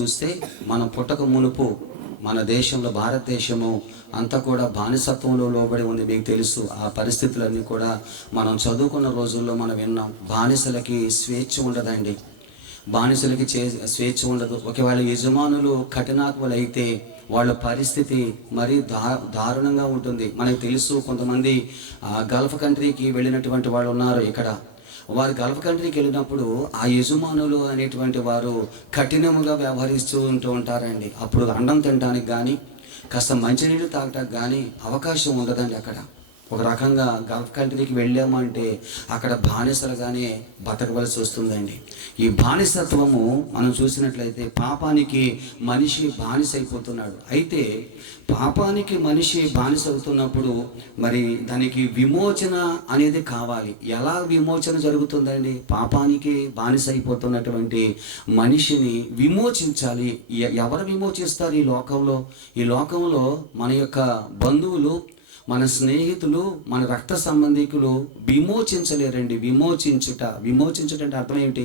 చూస్తే మనం పుట్టక మునుపు మన దేశంలో భారతదేశము అంతా కూడా బానిసత్వంలో లోబడి ఉంది. మీకు తెలుసు ఆ పరిస్థితులన్నీ కూడా మనం చదువుకున్న రోజుల్లో మనం విన్నాం. బానిసలకి స్వేచ్ఛ ఉండదండి, బానిసలకి స్వేచ్ఛ ఉండదు. ఒకవేళ యజమానులు కఠినాత్ములు అయితే వాళ్ళ పరిస్థితి మరీ దారుణంగా ఉంటుంది. మనకు తెలుసు కొంతమంది గల్ఫ్ కంట్రీకి వెళ్ళినటువంటి వాళ్ళు ఉన్నారు. ఇక్కడ వారు గల్ఫ్ కంట్రీకి వెళ్ళినప్పుడు ఆ యజమానులు అనేటువంటి వారు కఠినముగా వ్యవహరిస్తూ ఉంటారండి. అప్పుడు అన్నం తినడానికి కానీ కాస్త మంచినీళ్ళు తాగటానికి కానీ అవకాశం ఉండదండి. అక్కడ ఒక రకంగా గల్ఫ్ కంట్రీకి వెళ్ళామంటే అక్కడ బానిసలుగానే బతకవలసి వస్తుందండి. ఈ బానిసత్వము మనం చూసినట్లయితే పాపానికి మనిషి బానిస అయిపోతున్నాడు. అయితే పాపానికి మనిషి బానిస అవుతున్నప్పుడు మరి దానికి విమోచన అనేది కావాలి. ఎలా విమోచన జరుగుతుందండి? పాపానికి బానిస అయిపోతున్నటువంటి మనిషిని విమోచించాలి. ఎవరు విమోచిస్తారు ఈ లోకంలో? ఈ లోకంలో మన యొక్క బంధువులు, మన స్నేహితులు, మన రక్త సంబంధికులు విమోచించలేరండి. విమోచించుట అంటే అర్థం ఏంటి?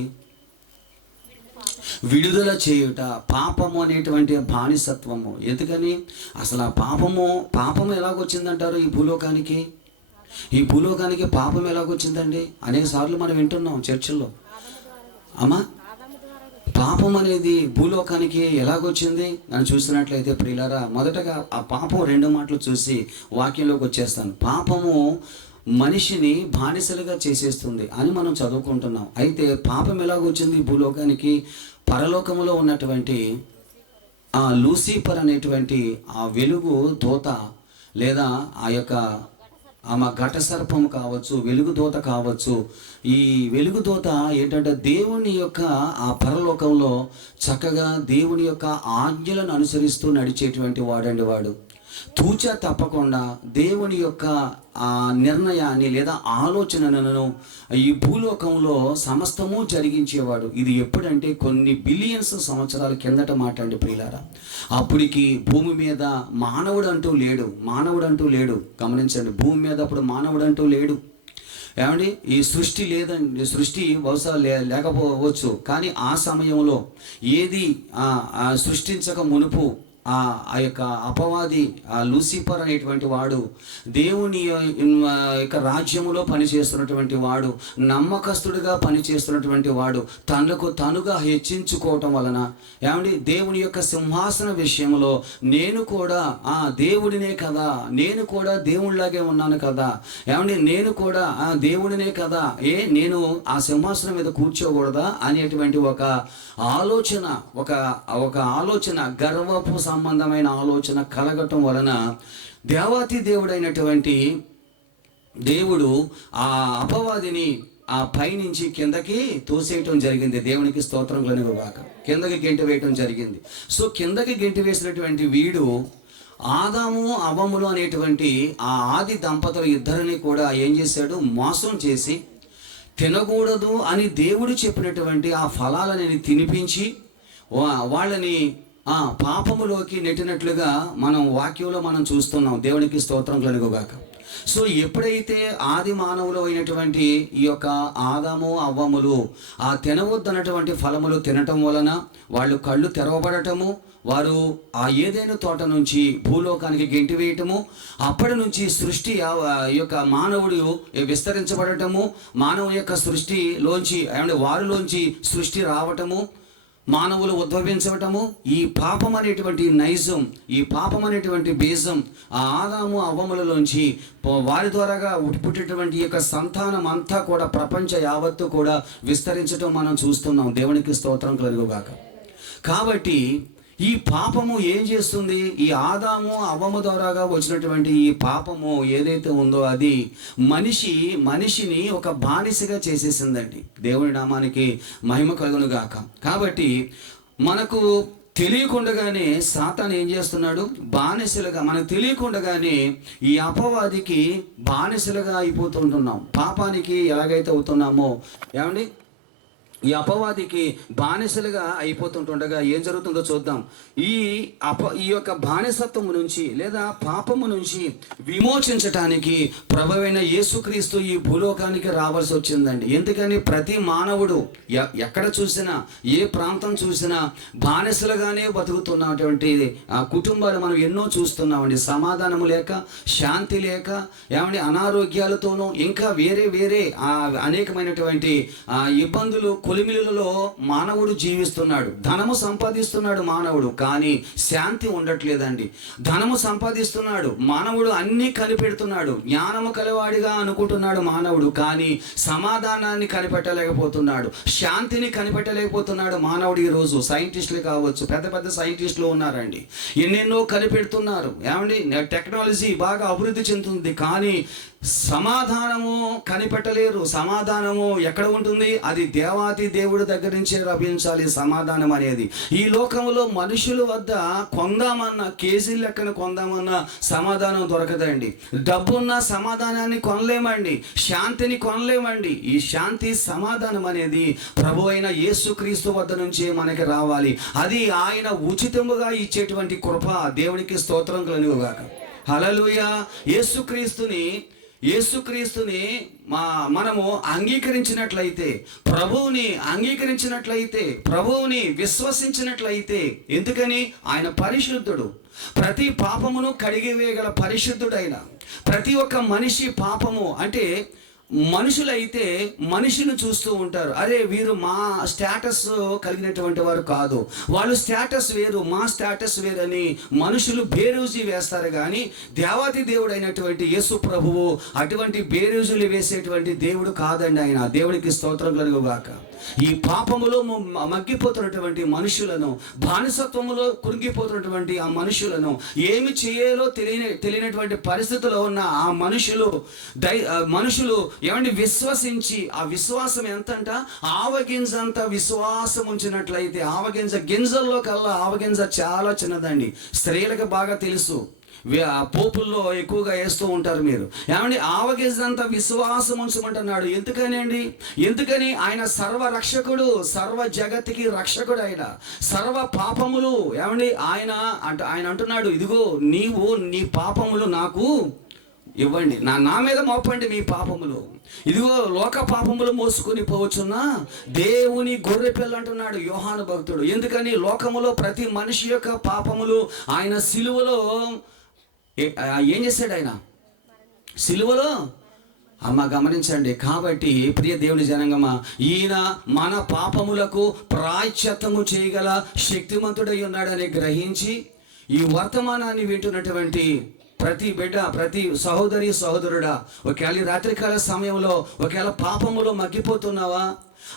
విడుదల చేయుట. పాపము అనేటువంటి బానిసత్వము. ఎందుకని అసలు ఆ పాపము ఎలాగొచ్చిందంటారు ఈ భూలోకానికి? ఈ భూలోకానికి పాపం ఎలాగొచ్చిందండి? అనేక సార్లు మనం వింటున్నాం చర్చిల్లో. అమ్మా, పాపం అనేది భూలోకానికి ఎలాగొచ్చింది అని చూసినట్లయితే ప్రియులారా, మొదటగా ఆ పాపం రెండు మాటలు చూసి వాక్యంలోకి వచ్చేస్తాను. పాపము మనిషిని బానిసలుగా చేసేస్తుంది అని మనం చదువుకుంటున్నాం. అయితే పాపం ఎలాగొచ్చింది భూలోకానికి? పరలోకములో ఉన్నటువంటి ఆ లూసిఫర్ అనేటువంటి ఆ వెలుగు దూత, లేదా ఆ యొక్క ఆమె ఘట సర్పం కావచ్చు, వెలుగుదూత కావచ్చు. ఈ వెలుగుదూత ఏంటంటే దేవుని యొక్క ఆ పరలోకంలో చక్కగా దేవుని యొక్క ఆజ్ఞలను అనుసరిస్తూ నడిచేటువంటి వాడండి. వాడు తూచా తప్పకుండా దేవుని యొక్క ఆ నిర్ణయాన్ని లేదా ఆలోచనలను ఈ భూలోకంలో సమస్తము జరిగించేవాడు. ఇది ఎప్పుడంటే కొన్ని బిలియన్స్ సంవత్సరాల కిందట మాట అండి ప్రియులారా. అప్పటికి భూమి మీద మానవుడు అంటూ లేడు. గమనించండి, భూమి మీద అప్పుడు మానవుడు అంటూ లేడు. ఏమండి, ఈ సృష్టి లేదండి. సృష్టి బహుశా లేకపోవచ్చు. కానీ ఆ సమయంలో ఏది సృష్టించక మునుపు ఆ యొక్క అపవాది లూసిఫర్ అనేటువంటి వాడు దేవుని యొక్క రాజ్యములో పనిచేస్తున్నటువంటి వాడు, నమ్మకస్తుడిగా పనిచేస్తున్నటువంటి వాడు, తనకు తనుగా హెచ్చించుకోవటం వలన ఏమండి దేవుని యొక్క సింహాసన విషయంలో నేను కూడా దేవుడినే కదా, నేను కూడా దేవుడిలాగే ఉన్నాను కదా, ఏమండి నేను కూడా దేవుడినే కదా, నేను ఆ సింహాసనం మీద కూర్చోకూడదా అనేటువంటి ఒక ఆలోచన గర్వపు సంబంధమైన ఆలోచన కలగటం వలన దేవాతి దేవుడైనటువంటి దేవుడు ఆ అపవాదిని ఆ పైనుంచి కిందకి తోసేయటం జరిగింది. దేవునికి స్తోత్రం కలుగుగాక. కిందకి గెంటి వేయటం జరిగింది. సో కిందకి గెంటి వేసినటువంటి వీడు ఆదాము అవ్వములు అనేటువంటి ఆ ఆది దంపతులు ఇద్దరిని కూడా ఏం చేశాడు? మోసం చేసి తినకూడదు అని దేవుడు చెప్పినటువంటి ఆ ఫలాలని తినిపించి వాళ్ళని పాపములోకి నెట్టినట్లుగా మనం వాక్యంలో మనం చూస్తున్నాం. దేవునికి స్తోత్రం కలుగుగాక. సో ఎప్పుడైతే ఆది మానవులు అయినటువంటి ఈ యొక్క ఆదాము అవ్వములు ఆ తినవద్దన్నటువంటి ఫలములు తినటం వలన వాళ్ళు కళ్ళు తెరవబడటము, వారు ఆ ఏదైనా తోట నుంచి భూలోకానికి గెంటివేయటము, అప్పటి నుంచి సృష్టి యొక్క మానవుడు విస్తరించబడటము, మానవుని యొక్క సృష్టిలోంచి వారిలోంచి సృష్టి రావటము, మానవులు ఉద్భవించటము, ఈ పాపం అనేటువంటి నైజం, ఈ పాపం అనేటువంటి బీజం ఆ ఆదాము అవ్వములలోంచి వారి ద్వారాగా పుట్టేటువంటి యొక్క సంతానం అంతా కూడా ప్రపంచ యావత్తు కూడా విస్తరించటం మనం చూస్తున్నాం. దేవునికి స్తోత్రం కలుగుగాక. కాబట్టి ఈ పాపము ఏం చేస్తుంది? ఈ ఆదాము అవ్వము ద్వారాగా వచ్చినటువంటి ఈ పాపము ఏదైతే ఉందో అది మనిషిని ఒక బానిసగా చేసేసిందండి. దేవుని నామానికి మహిమ కలుగును గాక. కాబట్టి మనకు తెలియకుండానే సాతాను ఏం చేస్తున్నాడు? బానిసలుగా, మనకు తెలియకుండానే ఈ అపవాదికి బానిసలుగా అయిపోతుంటున్నాం. పాపానికి ఎలాగైతే అవుతున్నామో ఏమండి, ఈ అపవాదికి బానిసలుగా అయిపోతుంటుండగా ఏం జరుగుతుందో చూద్దాం. ఈ యొక్క బానిసత్వము నుంచి లేదా పాపము నుంచి విమోచించటానికి ప్రభువైన యేసుక్రీస్తు ఈ భూలోకానికి రావాల్సి వచ్చిందండి. ఎందుకని ప్రతి మానవుడు ఎక్కడ చూసినా, ఏ ప్రాంతం చూసినా బానిసలుగానే బతుకుతున్నటువంటి కుటుంబాలు మనం ఎన్నో చూస్తున్నామండి. సమాధానము లేక, శాంతి లేక, ఏమండి అనారోగ్యాలతోనూ ఇంకా వేరే వేరే అనేకమైనటువంటి ఇబ్బందులు, కొలిమిలలో మానవుడు జీవిస్తున్నాడు. ధనము సంపాదిస్తున్నాడు మానవుడు, కానీ శాంతి ఉండట్లేదండి. ధనము సంపాదిస్తున్నాడు మానవుడు, అన్నీ కనిపెడుతున్నాడు, జ్ఞానము కలవాడిగా అనుకుంటున్నాడు మానవుడు, కానీ సమాధానాన్ని కనిపెట్టలేకపోతున్నాడు, శాంతిని కనిపెట్టలేకపోతున్నాడు మానవుడు. ఈరోజు సైంటిస్టులు కావచ్చు, పెద్ద పెద్ద సైంటిస్టులు ఉన్నారండి, ఎన్నెన్నో కనిపెడుతున్నారు. ఏమండి టెక్నాలజీ బాగా అభివృద్ధి చెందుతుంది, కానీ సమాధానము కనిపెట్టలేరు. సమాధానము ఎక్కడ ఉంటుంది? అది దేవాతి దేవుడి దగ్గర నుంచే లభించాలి సమాధానం అనేది. ఈ లోకంలో మనుషుల వద్ద కొందామన్నా, కేజీ లెక్కన కొందామన్నా సమాధానం దొరకదండి. డబ్బున్న సమాధానాన్ని కొనలేమండి, శాంతిని కొనలేమండి. ఈ శాంతి, సమాధానం అనేది ప్రభు అయిన యేసుక్రీస్తు వద్ద నుంచే మనకి రావాలి. అది ఆయన ఉచితముగా ఇచ్చేటువంటి కృప. దేవునికి స్తోత్రం కలుగుగాక. హల్లెలూయా. యేసుక్రీస్తుని మనము అంగీకరించినట్లయితే, ప్రభువుని విశ్వసించినట్లయితే, ఎందుకని? ఆయన పరిశుద్ధుడు, ప్రతి పాపమును కడిగివేయగల పరిశుద్ధుడైన. ప్రతి ఒక్క మనిషి పాపము అంటే మనుషులైతే మనిషిని చూస్తూ ఉంటారు, అరే వీరు మా స్టేటస్ కలిగినటువంటి వారు కాదు, వాళ్ళు స్టేటస్ వేరు, మా స్టేటస్ వేరు అని మనుషులు బేరూజీ వేస్తారు. కానీ దేవాతి దేవుడు అయినటువంటి యేసు ప్రభువు అటువంటి బేరూజులు వేసేటువంటి దేవుడు కాదండి. ఆయన దేవుడికి స్తోత్రం కలుగుగాక. ఈ పాపములో మగ్గిపోతున్నటువంటి మనుషులను, బానిసత్వములో కురిగిపోతున్నటువంటి ఆ మనుషులను, ఏమి చేయాలో తెలియనటువంటి పరిస్థితిలో ఉన్న ఆ మనుషులు ఏమండి విశ్వసించి, ఆ విశ్వాసం ఎంతంట? ఆవగింజంత విశ్వాసం ఉంచినట్లయితే, గింజల్లో కల్లా ఆవగింజ చాలా చిన్నదండి. స్త్రీలకు బాగా తెలుసు, పోపుల్లో ఎక్కువగా వేస్తూ ఉంటారు మీరు. ఏమండి ఆవగింజంత విశ్వాసం ఉంచమంటున్నాడు. ఎందుకని? ఆయన సర్వరక్షకుడు, సర్వ జగత్తుకి రక్షకుడు, ఆయన సర్వ పాపములు. ఏమండి ఆయన అంటున్నాడు, ఇదిగో నీ పాపములు నాకు ఇవ్వండి, నా మీద మోపండి మీ పాపములు. ఇదిగో లోక పాపములు మోసుకొని పోవచ్చున్నా దేవుని గొర్రె పిల్ల అంటున్నాడు యోహాను భక్తుడు. ఎందుకని? లోకములో ప్రతి మనిషి యొక్క పాపములు ఆయన సిలువలో ఏం చేశాడు? ఆయన సిలువలో గమనించండి. కాబట్టి ప్రియ దేవుని జనాంగమా, ఈయన మన పాపములకు ప్రాయశ్చిత్తము చేయగల శక్తిమంతుడై ఉన్నాడని గ్రహించి, ఈ వర్తమానాన్ని వింటున్నటువంటి ప్రతి బిడ్డ, ప్రతి సహోదరుడా, ఒకవేళ రాత్రికాల సమయంలో ఒకవేళ పాపములో మగ్గిపోతున్నావా,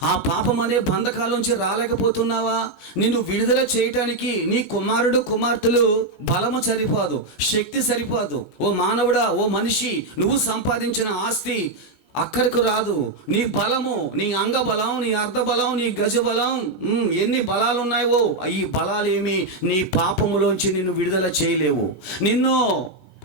ఆ పాపం అనే బంధకాలోంచి రాలేకపోతున్నావా, నిన్ను విడుదల చేయటానికి నీ కుమారుడు, కుమార్తెలు బలము సరిపోదు, శక్తి సరిపోదు. ఓ మానవుడా, ఓ మనిషి, నువ్వు సంపాదించిన ఆస్తి అక్కడికి రాదు. నీ బలము, నీ అంగబలం, నీ అర్ధబలం, నీ గజబలం, ఎన్ని బలాలు ఉన్నాయో ఈ బలాలేమి నీ పాపములోంచి నిన్ను విడుదల చేయలేవు, నిన్ను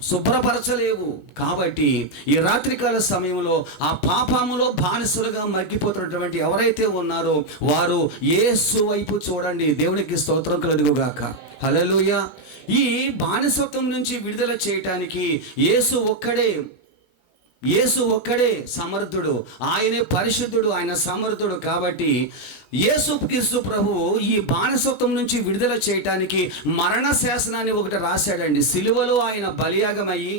శుభ్రపరచలేవు. కాబట్టి ఈ రాత్రికాల సమయంలో ఆ పాపములో బానిసలుగా మగ్గిపోతున్నటువంటి ఎవరైతే ఉన్నారో వారు యేసు వైపు చూడండి. దేవునికి స్తోత్రం కలుగుగాక. హల్లెలూయా. ఈ బానిసత్వం నుంచి విడుదల చేయటానికి యేసు ఒక్కడే సమర్థుడు, ఆయనే పరిశుద్ధుడు, ఆయన సమర్థుడు. కాబట్టి యేసుక్రీస్తు ప్రభువు ఈ బానిసత్వం నుంచి విడుదల చేయటానికి మరణ శాసనాన్ని ఒకటి రాశాడండి. సిలువలో ఆయన బలియాగమయ్యి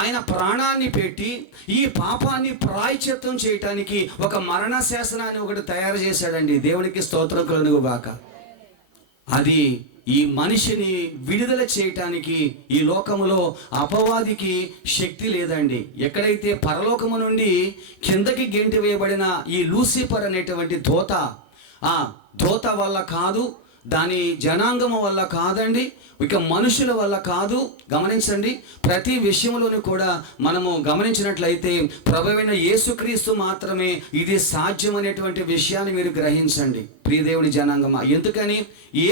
ఆయన ప్రాణాన్ని పెట్టి ఈ పాపాన్ని ప్రాయశ్చిత్తం చేయటానికి ఒక మరణ శాసనాన్ని ఒకటి తయారు చేశాడండి. దేవునికి స్తోత్రం కలుగుగాక. అది ఈ మనిషిని విడుదల చేయటానికి ఈ లోకములో అపవాదికి శక్తి లేదండి. ఎక్కడైతే పరలోకము నుండి కిందకి గెంటి వేయబడిన ఈ లూసిఫర్ అనేటువంటి దోత వల్ల కాదు, దాని జనాంగము వల్ల కాదండి, ఇక మనుషుల వల్ల కాదు. గమనించండి, ప్రతి విషయంలోనూ కూడా మనము గమనించినట్లయితే ప్రభువైన యేసుక్రీస్తు మాత్రమే ఇది సాధ్యమనేటువంటి విషయాన్ని మీరు గ్రహించండి. ప్రియ దేవుని జనాంగమా. ఎందుకని?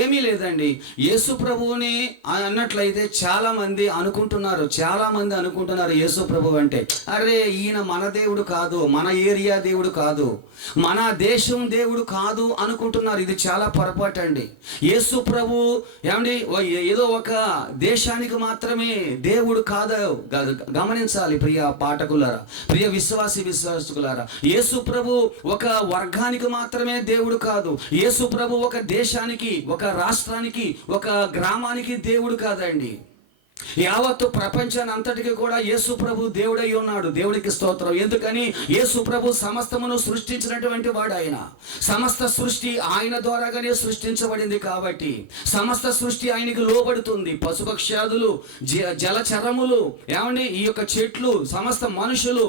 ఏమీ లేదండి. యేసు ప్రభువుని అన్నట్లయితే చాలామంది అనుకుంటున్నారు యేసు ప్రభు అంటే అరే ఈయన మన దేవుడు కాదు, మన ఏరియా దేవుడు కాదు, మన దేశం దేవుడు కాదు అనుకుంటున్నారు. ఇది చాలా పొరపాటు అండి. యేసు ప్రభు ఏమండి ఏదో ఒక దేశానికి మాత్రమే దేవుడు కాదు. గమనించాలి ప్రియ పాఠకులారా, ప్రియ విశ్వాసుకులారా. యేసు ప్రభు ఒక వర్గానికి మాత్రమే దేవుడు కాదు. యేసు ప్రభు ఒక దేశానికి, ఒక రాష్ట్రానికి, ఒక గ్రామానికి దేవుడు కాదండి. యావత్తు ప్రపంచాన్ని అంతటికి కూడా యేసు ప్రభు దేవుడై ఉన్నాడు. దేవుడికి స్తోత్రం. ఎందుకని? యేసు ప్రభు సమస్తమును సృష్టించినటువంటి వాడు ఆయన. సమస్త సృష్టి ఆయన ద్వారాగానే సృష్టించబడింది కాబట్టి సమస్త సృష్టి ఆయనకి లోబడుతుంది. పశుపక్ష్యాదులు, జలచరములు, ఏమండి ఈ యొక్క చెట్లు, సమస్త మనుషులు,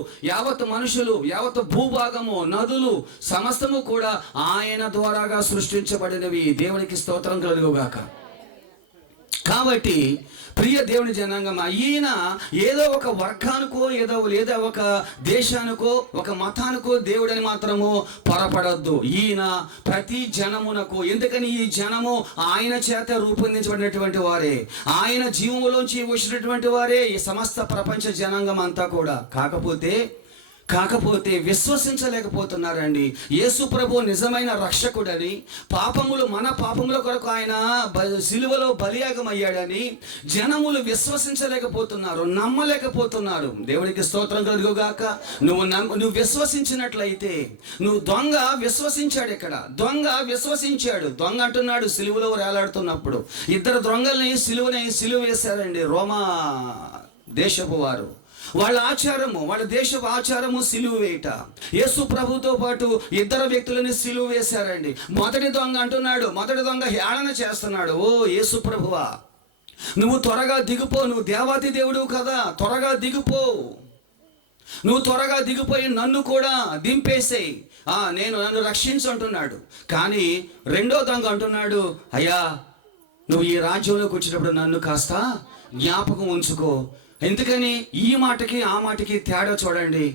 యావత్ భూభాగము, నదులు సమస్తము కూడా ఆయన ద్వారాగా సృష్టించబడినవి. దేవునికి స్తోత్రం కలుగుగాక. కాబట్టి ప్రియ దేవుని జనాంగం, ఈయన ఏదో ఒక వర్గానికో లేదా ఒక దేశానికో ఒక మతానికో దేవుడని మాత్రము పొరపడద్దు. ఈయన ప్రతి జనమునకు, ఎందుకని ఈ జనము ఆయన చేత రూపొందించబడినటువంటి వారే, ఆయన జీవములోంచి వచ్చినటువంటి వారే ఈ సమస్త ప్రపంచ జనాంగం అంతా కూడా. కాకపోతే విశ్వసించలేకపోతున్నారండి. యేసు ప్రభు నిజమైన రక్షకుడని, మన పాపముల కొరకు ఆయన సిలువలో బలియాగం అయ్యాడని జనములు విశ్వసించలేకపోతున్నారు, నమ్మలేకపోతున్నారు. దేవునికి స్తోత్రం కలుగుగాక. నువ్వు విశ్వసించినట్లయితే, దొంగ విశ్వసించాడు. ఇక్కడ దొంగ విశ్వసించాడు. దొంగ అంటున్నాడు సిలువలో వేలాడుతున్నప్పుడు, ఇద్దరు దొంగల్ని సిలువ వేశారండి రోమా దేశపు వారు. వాళ్ళ దేశపు ఆచారము సిలువ వేయట. యేసు ప్రభుతో పాటు ఇద్దరు వ్యక్తులని సిలువ వేశారండి. మొదటి దొంగ హేళన చేస్తున్నాడు. ఓ యేసు ప్రభువా, నువ్వు త్వరగా దిగిపో, నువ్వు దేవాతి దేవుడు కదా, త్వరగా దిగిపో, నువ్వు త్వరగా దిగిపోయి నన్ను కూడా దింపేసేయి, నన్ను రక్షించు అంటున్నాడు. కానీ రెండో దొంగ అంటున్నాడు, అయ్యా నువ్వు ఈ రాజ్యంలోకి వచ్చినప్పుడు నన్ను కాస్త జ్ఞాపకం ఉంచుకో. ఎందుకని? ఈ మాటకి ఆ మాటకి తేడా చూడండి.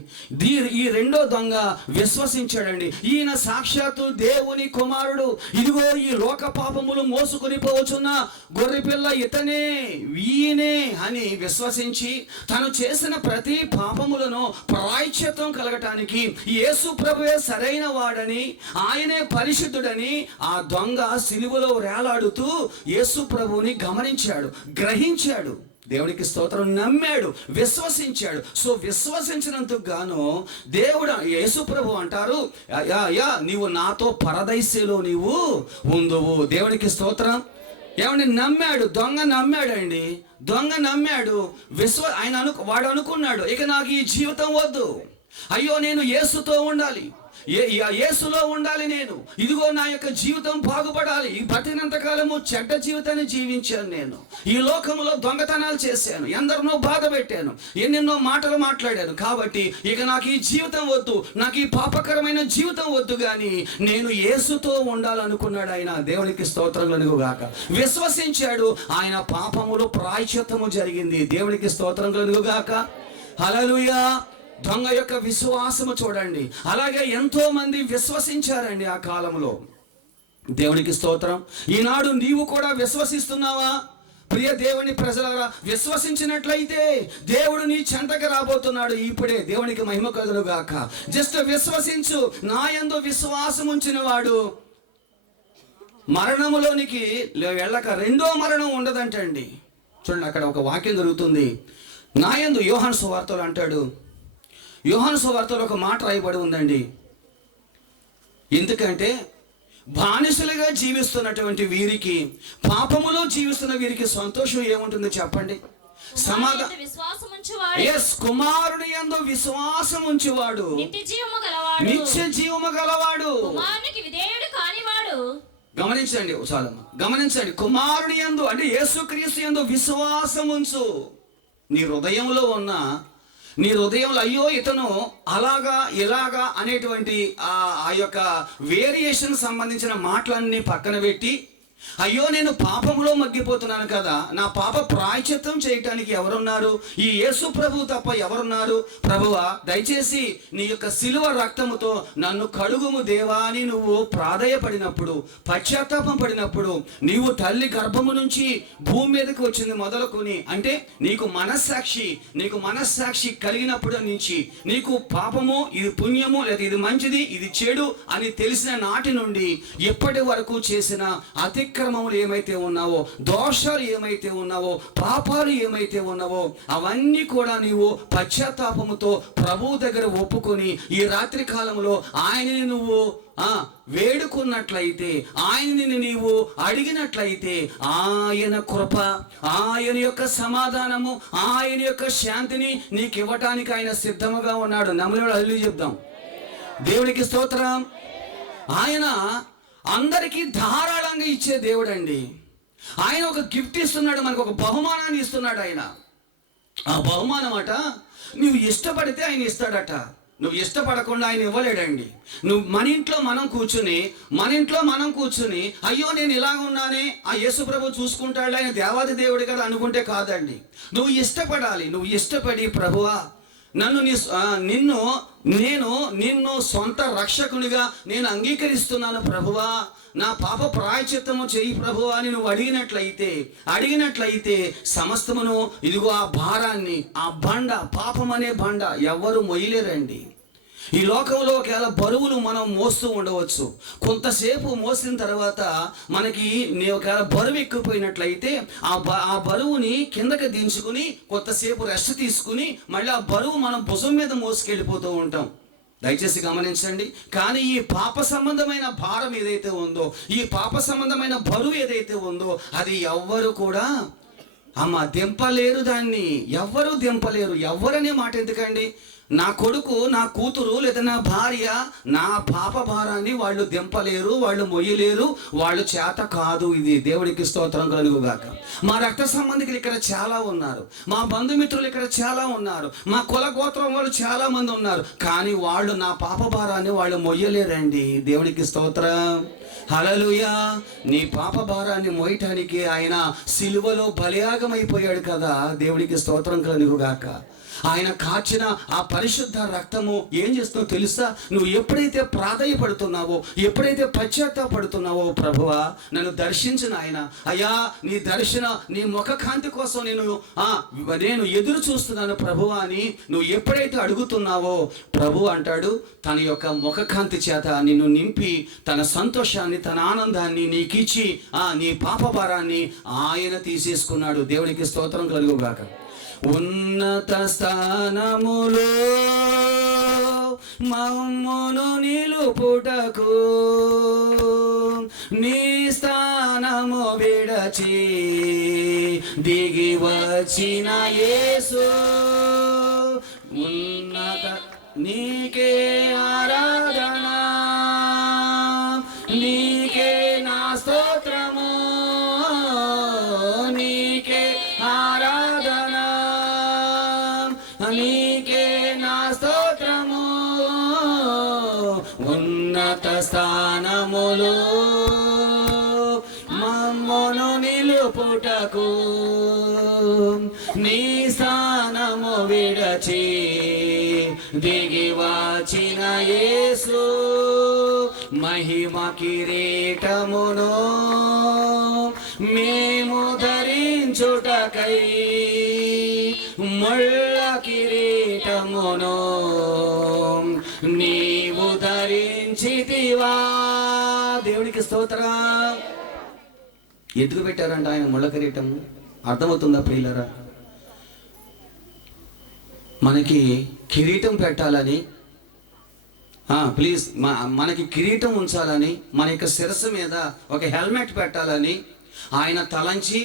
ఈ రెండో దొంగ విశ్వసించాడండి. ఈయన సాక్షాత్తు దేవుని కుమారుడు, ఇదిగో ఈ లోక పాపములు మోసుకొని పోవచ్చున్న గొర్రెపిల్ల ఈయనే అని విశ్వసించి తను చేసిన ప్రతి పాపములను ప్రాయశ్చిత్తం కలగటానికి యేసు ప్రభువే సరైన వాడని, ఆయనే పరిశుద్ధుడని ఆ దొంగ సిలువలో వేలాడుతూ యేసు ప్రభువుని గమనించాడు, గ్రహించాడు. దేవునికి స్తోత్రం. నమ్మాడు, విశ్వసించాడు. సో విశ్వసించినందుకు గాను దేవుడు యేసు ప్రభు అంటారు, నీవు నాతో పరదైస్యలో నీవు ఉందువు. దేవునికి స్తోత్రం. ఏమండి నమ్మాడు, దొంగ నమ్మాడండి. దొంగ నమ్మాడు, వాడు అనుకున్నాడు, ఇక నాకు ఈ జీవితం వద్దు, అయ్యో నేను యేసుతో ఉండాలి, యేసులో ఉండాలి, నేను ఇదిగో నా యొక్క జీవితం బాగుపడాలి. ఈ బతికినంత కాలము చెడ్డ జీవితాన్ని జీవించాను, నేను ఈ లోకంలో దొంగతనాలు చేశాను, ఎందరినో బాధ పెట్టాను, ఎన్నెన్నో మాటలు మాట్లాడాను. కాబట్టి ఇక నాకు ఈ జీవితం వద్దు, నాకు ఈ పాపకరమైన జీవితం వద్దు, కానీ నేను యేసుతో ఉండాలనుకున్నాడు ఆయన. దేవునికి స్తోత్రం కలుగుగాక. విశ్వసించాడు, ఆయన పాపములో ప్రాయశ్చిత్తము జరిగింది. దేవునికి స్తోత్రం కలుగుగాక. హల్లెలూయా. దొంగ యొక్క విశ్వాసము చూడండి. అలాగే ఎంతో మంది విశ్వసించారండి ఆ కాలంలో. దేవునికి స్తోత్రం. ఈనాడు నీవు కూడా విశ్వసిస్తున్నావా? ప్రియ దేవుని ప్రజలారా, విశ్వసించినట్లయితే దేవుడు నీ చెంతకు రాబోతున్నాడు ఇప్పుడే. దేవునికి మహిమ కలుగుగాక. జస్ట్ విశ్వసించు. నా యందు విశ్వాసం ఉంచిన వాడు మరణములోనికి వెళ్ళక రెండో మరణం ఉండదంటండి. చూడండి, అక్కడ ఒక వాక్యం జరుగుతుంది. నా యందు యోహాను సువార్తలో అంటాడు, యోహాను సువార్తలో ఒక మాట రాయబడి ఉందండి. ఎందుకంటే బానిసలుగా జీవిస్తున్నటువంటి వీరికి, పాపములో జీవిస్తున్న వీరికి సంతోషం ఏముంటుందో చెప్పండి? కుమారుని యందు విశ్వాసం ఉంచువాడు నిత్య జీవము గలవాడు. గమనించండి, చాలా గమనించండి. కుమారుని యందు అంటే యేసుక్రీస్తు యందు విశ్వాసం ఉంచు. నీ హృదయంలో అయ్యో ఇతను అలాగా ఇలాగా అనేటువంటి ఆ యొక్క వేరియేషన్ సంబంధించిన మాటలన్నీ పక్కన పెట్టి అయ్యో నేను పాపములో మగ్గిపోతున్నాను కదా, నా పాప ప్రాయశ్చిత్తం చేయటానికి ఎవరున్నారు? ఈ యేసు ప్రభు తప్ప ఎవరున్నారు? ప్రభువా, దయచేసి నీ యొక్క శిలువ రక్తముతో నన్ను కడుగుము దేవా అని నువ్వు ప్రాధేయపడినప్పుడు, పశ్చాత్తాపం పడినప్పుడు, నీవు తల్లి గర్భము నుంచి భూమి మీదకి వచ్చింది మొదలుకొని, అంటే నీకు మనస్సాక్షి కలిగినప్పుడు నుంచి, నీకు పాపము ఇది పుణ్యము లేదా ఇది మంచిది ఇది చెడు అని తెలిసిన నాటి నుండి ఎప్పటి వరకు చేసిన అతిక్రమములు ఏమైతే ఉన్నావో, దోషాలు ఏమైతే ఉన్నావో, పాపాలు ఏమైతే ఉన్నావో, అవన్నీ కూడా నీవు పశ్చాత్తాపముతో ప్రభువు దగ్గర ఒప్పుకొని ఈ రాత్రి కాలంలో ఆయనని నువ్వు వేడుకున్నట్లయితే, ఆయనని నీవు అడిగినట్లయితే, ఆయన కృప, ఆయన యొక్క సమాధానము, ఆయన యొక్క శాంతిని నీకు ఇవ్వటానికి ఆయన సిద్ధముగా ఉన్నాడు. నమ్ములు హల్లెలూయా చెప్దాం. దేవునికి స్తోత్రం. ఆయన అందరికీ ధారాళంగా ఇచ్చే దేవుడు అండి. ఆయన ఒక గిఫ్ట్ ఇస్తున్నాడు, మనకు ఒక బహుమానాన్ని ఇస్తున్నాడు. ఆయన ఆ బహుమానం అట నువ్వు ఇష్టపడితే ఆయన ఇస్తాడట, నువ్వు ఇష్టపడకుండా ఆయన ఇవ్వలేడండి. నువ్వు మన ఇంట్లో మనం కూర్చుని అయ్యో నేను ఇలాగ ఉన్నానే, ఆ యేసు ప్రభు చూసుకుంటాడు, ఆయన దేవాది దేవుడు కదా అనుకుంటే కాదండి. నువ్వు ఇష్టపడాలి. నువ్వు ఇష్టపడి ప్రభువా నిన్ను సొంత రక్షకునిగా నేను అంగీకరిస్తున్నాను ప్రభువా, నా పాప ప్రాయశ్చిత్తము చెయ్యి ప్రభువా అని నువ్వు అడిగినట్లయితే సమస్తమును ఇదిగో ఆ భారాన్ని, ఆ బండ, పాపం అనే బండ ఎవ్వరు మొయ్యలేరండి. ఈ లోకంలో ఒకవేళ బరువును మనం మోస్తూ ఉండవచ్చు. కొంతసేపు మోసిన తర్వాత మనకి ఒకవేళ బరువు ఎక్కువైనట్లయితే ఆ బరువుని కిందకి దించుకుని కొంతసేపు రెస్ట్ తీసుకుని మళ్ళీ ఆ బరువు మనం భుజం మీద మోసుకెళ్ళిపోతూ ఉంటాం. దయచేసి గమనించండి. కానీ ఈ పాప సంబంధమైన భారం ఏదైతే ఉందో, ఈ పాప సంబంధమైన బరువు ఏదైతే ఉందో, అది ఎవ్వరు కూడా దింపలేరు. దాన్ని ఎవ్వరూ దింపలేరు. ఎవ్వరనే మాట ఎందుకండి? నా కొడుకు, నా కూతురు లేదా నా భార్య నా పాప భారాన్ని వాళ్ళు దింపలేరు, వాళ్ళు మొయ్యలేరు, వాళ్ళు చేత కాదు. ఇది దేవుడికి స్తోత్రం కలుగుగాక. మా రక్త సంబంధికులు ఇక్కడ చాలా ఉన్నారు, మా బంధుమిత్రులు ఇక్కడ చాలా ఉన్నారు, మా కుల గోత్రం వాళ్ళు చాలా మంది ఉన్నారు, కానీ వాళ్ళు నా పాప భారాన్ని వాళ్ళు మొయ్యలేరండి. దేవుడికి స్తోత్రం. హల్లెలూయా. నీ పాప భారాన్ని మోయటానికి ఆయన సిలువలో బలియాగమైపోయాడు కదా. దేవుడికి స్తోత్రం కలుగుగాక. ఆయన కాచిన ఆ పరిశుద్ధ రక్తము ఏం చేస్తుందో తెలుసా? నువ్వు ఎప్పుడైతే ప్రాధేయపడుతున్నావో, ఎప్పుడైతే పశ్చాత్తాపడుతున్నావో, ప్రభువా నన్ను దర్శించిన ఆయన, అయ్యా నీ దర్శన, నీ ముఖకాంతి కోసం నేను ఎదురు చూస్తున్నాను ప్రభువా అని నువ్వు ఎప్పుడైతే అడుగుతున్నావో, ప్రభు అంటాడు తన యొక్క ముఖకాంతి చేత నిన్ను నింపి తన సంతోషాన్ని, తన ఆనందాన్ని నీకిచ్చి నీ పాప భారాన్ని ఆయన తీసేసుకున్నాడు. దేవునికి స్తోత్రం కలుగుగాక. ఉన్నత స్థానములో మమ్మును నిలుపుటకు నీ స్థానము విడచి దిగి వచ్చిన యేసు, ఉన్నత నీకే ఆరాధన, నీకే నా స్తోత్రము, నీకే ఆరాధన, నీకే నా స్తోత్రము. ఉన్నత స్థానములో మమ్మును నిలుపుటకు నీ స్థానము విడచి దిగి వచ్చిన యేసు, మహిమ కిరీటమును మేము ధరించుటకై ముళ్ళ కిరీటమును నీవు ధరించితివా. దేవునికి స్తోత్రం. ఎందుకు పెట్టారంట ఆయన ముళ్ళ కిరీటము? అర్థమవుతుందా ప్రియులరా? మనకి కిరీటం పెట్టాలని, ప్లీజ్ మనకి కిరీటం ఉంచాలని, మన యొక్క శిరస్సు మీద ఒక హెల్మెట్ పెట్టాలని ఆయన తలంచి,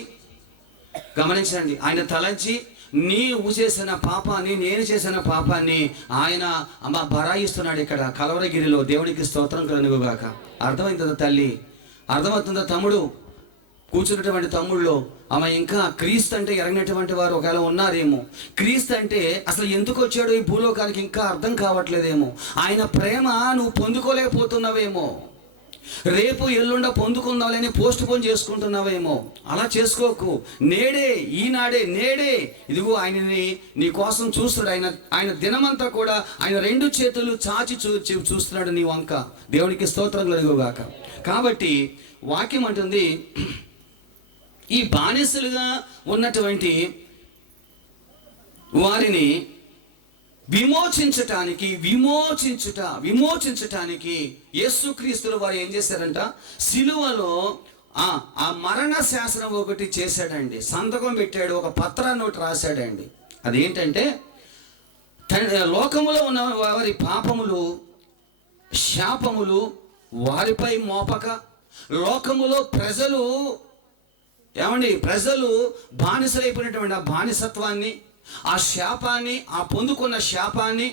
గమనించండి, ఆయన తలంచి నీవు చేసిన పాపాన్ని, నేను చేసిన పాపాన్ని ఆయన భరాయిస్తున్నాడు ఇక్కడ కలవరగిరిలో. దేవునికి స్తోత్రం కలుగుగాక. అర్థమవుతుందా తల్లి? అర్థమవుతుందా తమ్ముడు? కూర్చున్నటువంటి తమ్ముళ్ళు ఇంకా క్రీస్తు అంటే ఎరగినటువంటి వారు ఒకవేళ ఉన్నారేమో. క్రీస్తు అంటే అసలు ఎందుకు వచ్చాడో ఈ భూలోకానికి ఇంకా అర్థం కావట్లేదేమో. ఆయన ప్రేమ నువ్వు పొందుకోలేకపోతున్నావేమో. రేపు ఎల్లుండ పొందుకుందామని పోస్ట్ పోన్ చేసుకుంటున్నావేమో. అలా చేసుకోకు. నేడే, ఈనాడే, నేడే ఇదిగో ఆయనని నీ కోసం చూస్తాడు. ఆయన దినమంతా కూడా ఆయన 2 చేతులు చాచి చూస్తున్నాడు నీ వంక. దేవునికి స్తోత్రం కలుగుగాక. కాబట్టి వాక్యం అంటుంది, ఈ బానిసలుగా ఉన్నటువంటి వారిని విమోచించటానికి యేసుక్రీస్తుల వారు ఏం చేశారంట, సిలువలో ఆ మరణ శాసనం ఒకటి చేశాడండి. సంతకం పెట్టాడు, ఒక పత్రాన్ని ఒకటి రాశాడండి. అదేంటంటే, లోకములో ఉన్న వారి పాపములు శాపములు వారిపై మోపక, లోకములో ప్రజలు బానిసలైపోయినటువంటి ఆ బానిసత్వాన్ని, ఆ శాపాన్ని, ఆ పొందుకున్న శాపాన్ని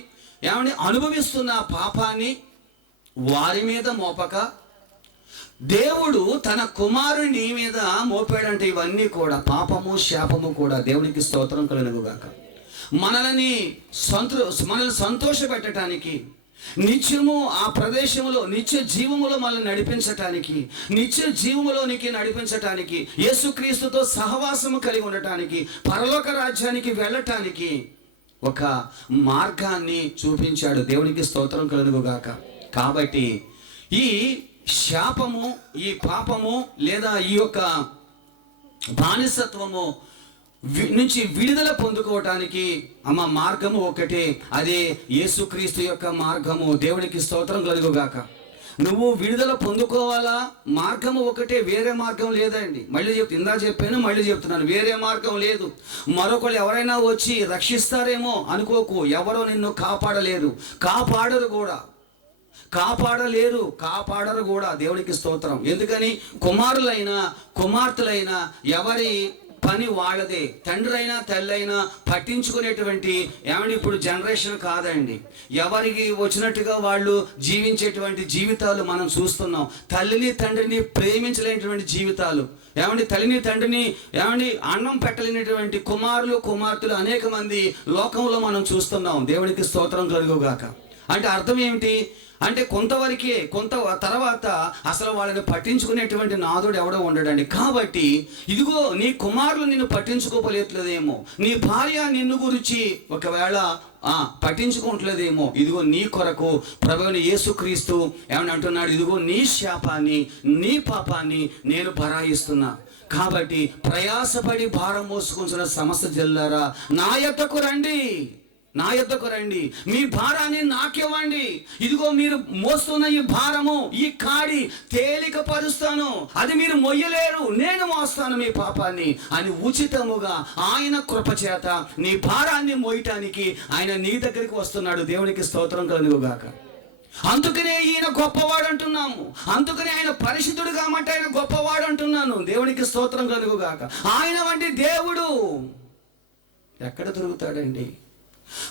అనుభవిస్తున్న పాపాన్ని వారి మీద మోపక దేవుడు తన కుమారుని మీద మోపాడంటే ఇవన్నీ కూడా పాపము శాపము కూడా. దేవునికి స్తోత్రం కలుగుగాక. మనల్ని సంతోషపెట్టడానికి, నిత్యము ఆ ప్రదేశంలో నిత్య జీవములో మనల్ని నడిపించటానికి, నిత్య జీవములోనికి నడిపించటానికి, యేసుక్రీస్తుతో సహవాసము కలిగి ఉండటానికి, పరలోక రాజ్యానికి వెళ్ళటానికి ఒక మార్గాన్ని చూపించాడు. దేవునికి స్తోత్రం కలుగుగాక. కాబట్టి ఈ శాపము, ఈ పాపము లేదా ఈ యొక్క బానిసత్వము నుంచి విడుదల పొందుకోవటానికి మార్గము ఒకటే, అదే యేసుక్రీస్తు యొక్క మార్గము. దేవునికి స్తోత్రం కలుగుగాక. నువ్వు విడుదల పొందుకోవాలా, మార్గము ఒకటే, వేరే మార్గం లేదండి. ఇందా చెప్పాను, మళ్ళీ చెప్తున్నాను, వేరే మార్గం లేదు. మరొకరు ఎవరైనా వచ్చి రక్షిస్తారేమో అనుకోకు. ఎవరో నిన్ను కాపాడలేరు, కాపాడరు కూడా. దేవునికి స్తోత్రం. ఎందుకని, కుమారులైనా కుమార్తెలైనా ఎవరి పని వాళ్ళదే. తండ్రి అయినా తల్లి అయినా పట్టించుకునేటువంటి ఇప్పుడు జనరేషన్ కాదండి. ఎవరికి వచ్చినట్టుగా వాళ్ళు జీవించేటువంటి జీవితాలు మనం చూస్తున్నాం. తల్లిని తండ్రిని ప్రేమించలేనటువంటి జీవితాలు, తల్లిని తండ్రిని అన్నం పెట్టలేనటువంటి కుమార్తెలు అనేక మంది లోకంలో మనం చూస్తున్నాం. దేవునికి స్తోత్రం కలుగుగాక. అంటే అర్థం ఏమిటి అంటే, కొంత తర్వాత అసలు వాళ్ళని పట్టించుకునేటువంటి నాదుడు ఎవడో ఉండడండి. కాబట్టి ఇదిగో నీ కుమారులు నిన్ను పట్టించుకోలేట్లేదేమో, నీ భార్య నిన్ను గురించి ఒకవేళ పట్టించుకోవట్లేదేమో, ఇదిగో నీ కొరకు ప్రభువైన యేసుక్రీస్తు అంటున్నాడు, ఇదిగో నీ శాపాన్ని, నీ పాపాన్ని నేను భరాయిస్తున్నా. కాబట్టి ప్రయాసపడి భారం మోసుకుంటున్న సమస్త జల్లారా నా యొద్దకు రండి, మీ భారాన్ని నాకివ్వండి. ఇదిగో మీరు మోస్తున్న ఈ భారము, ఈ కాడి తేలిక పరుస్తాను, అది మీరు మొయ్యలేరు, నేను మోస్తాను మీ పాపాన్ని అని ఉచితముగా ఆయన కృపచేత నీ భారాన్ని మోయటానికి ఆయన నీ దగ్గరికి వస్తున్నాడు. దేవునికి స్తోత్రం కలుగుగాక. అందుకనే ఈయన గొప్పవాడు అంటున్నాము. అందుకనే ఆయన పరిశుద్ధుడు కాబట్టి ఆయన గొప్పవాడు అంటున్నాను. దేవునికి స్తోత్రం కలుగుగాక. ఆయన వంటి దేవుడు ఎక్కడ దొరుకుతాడండి?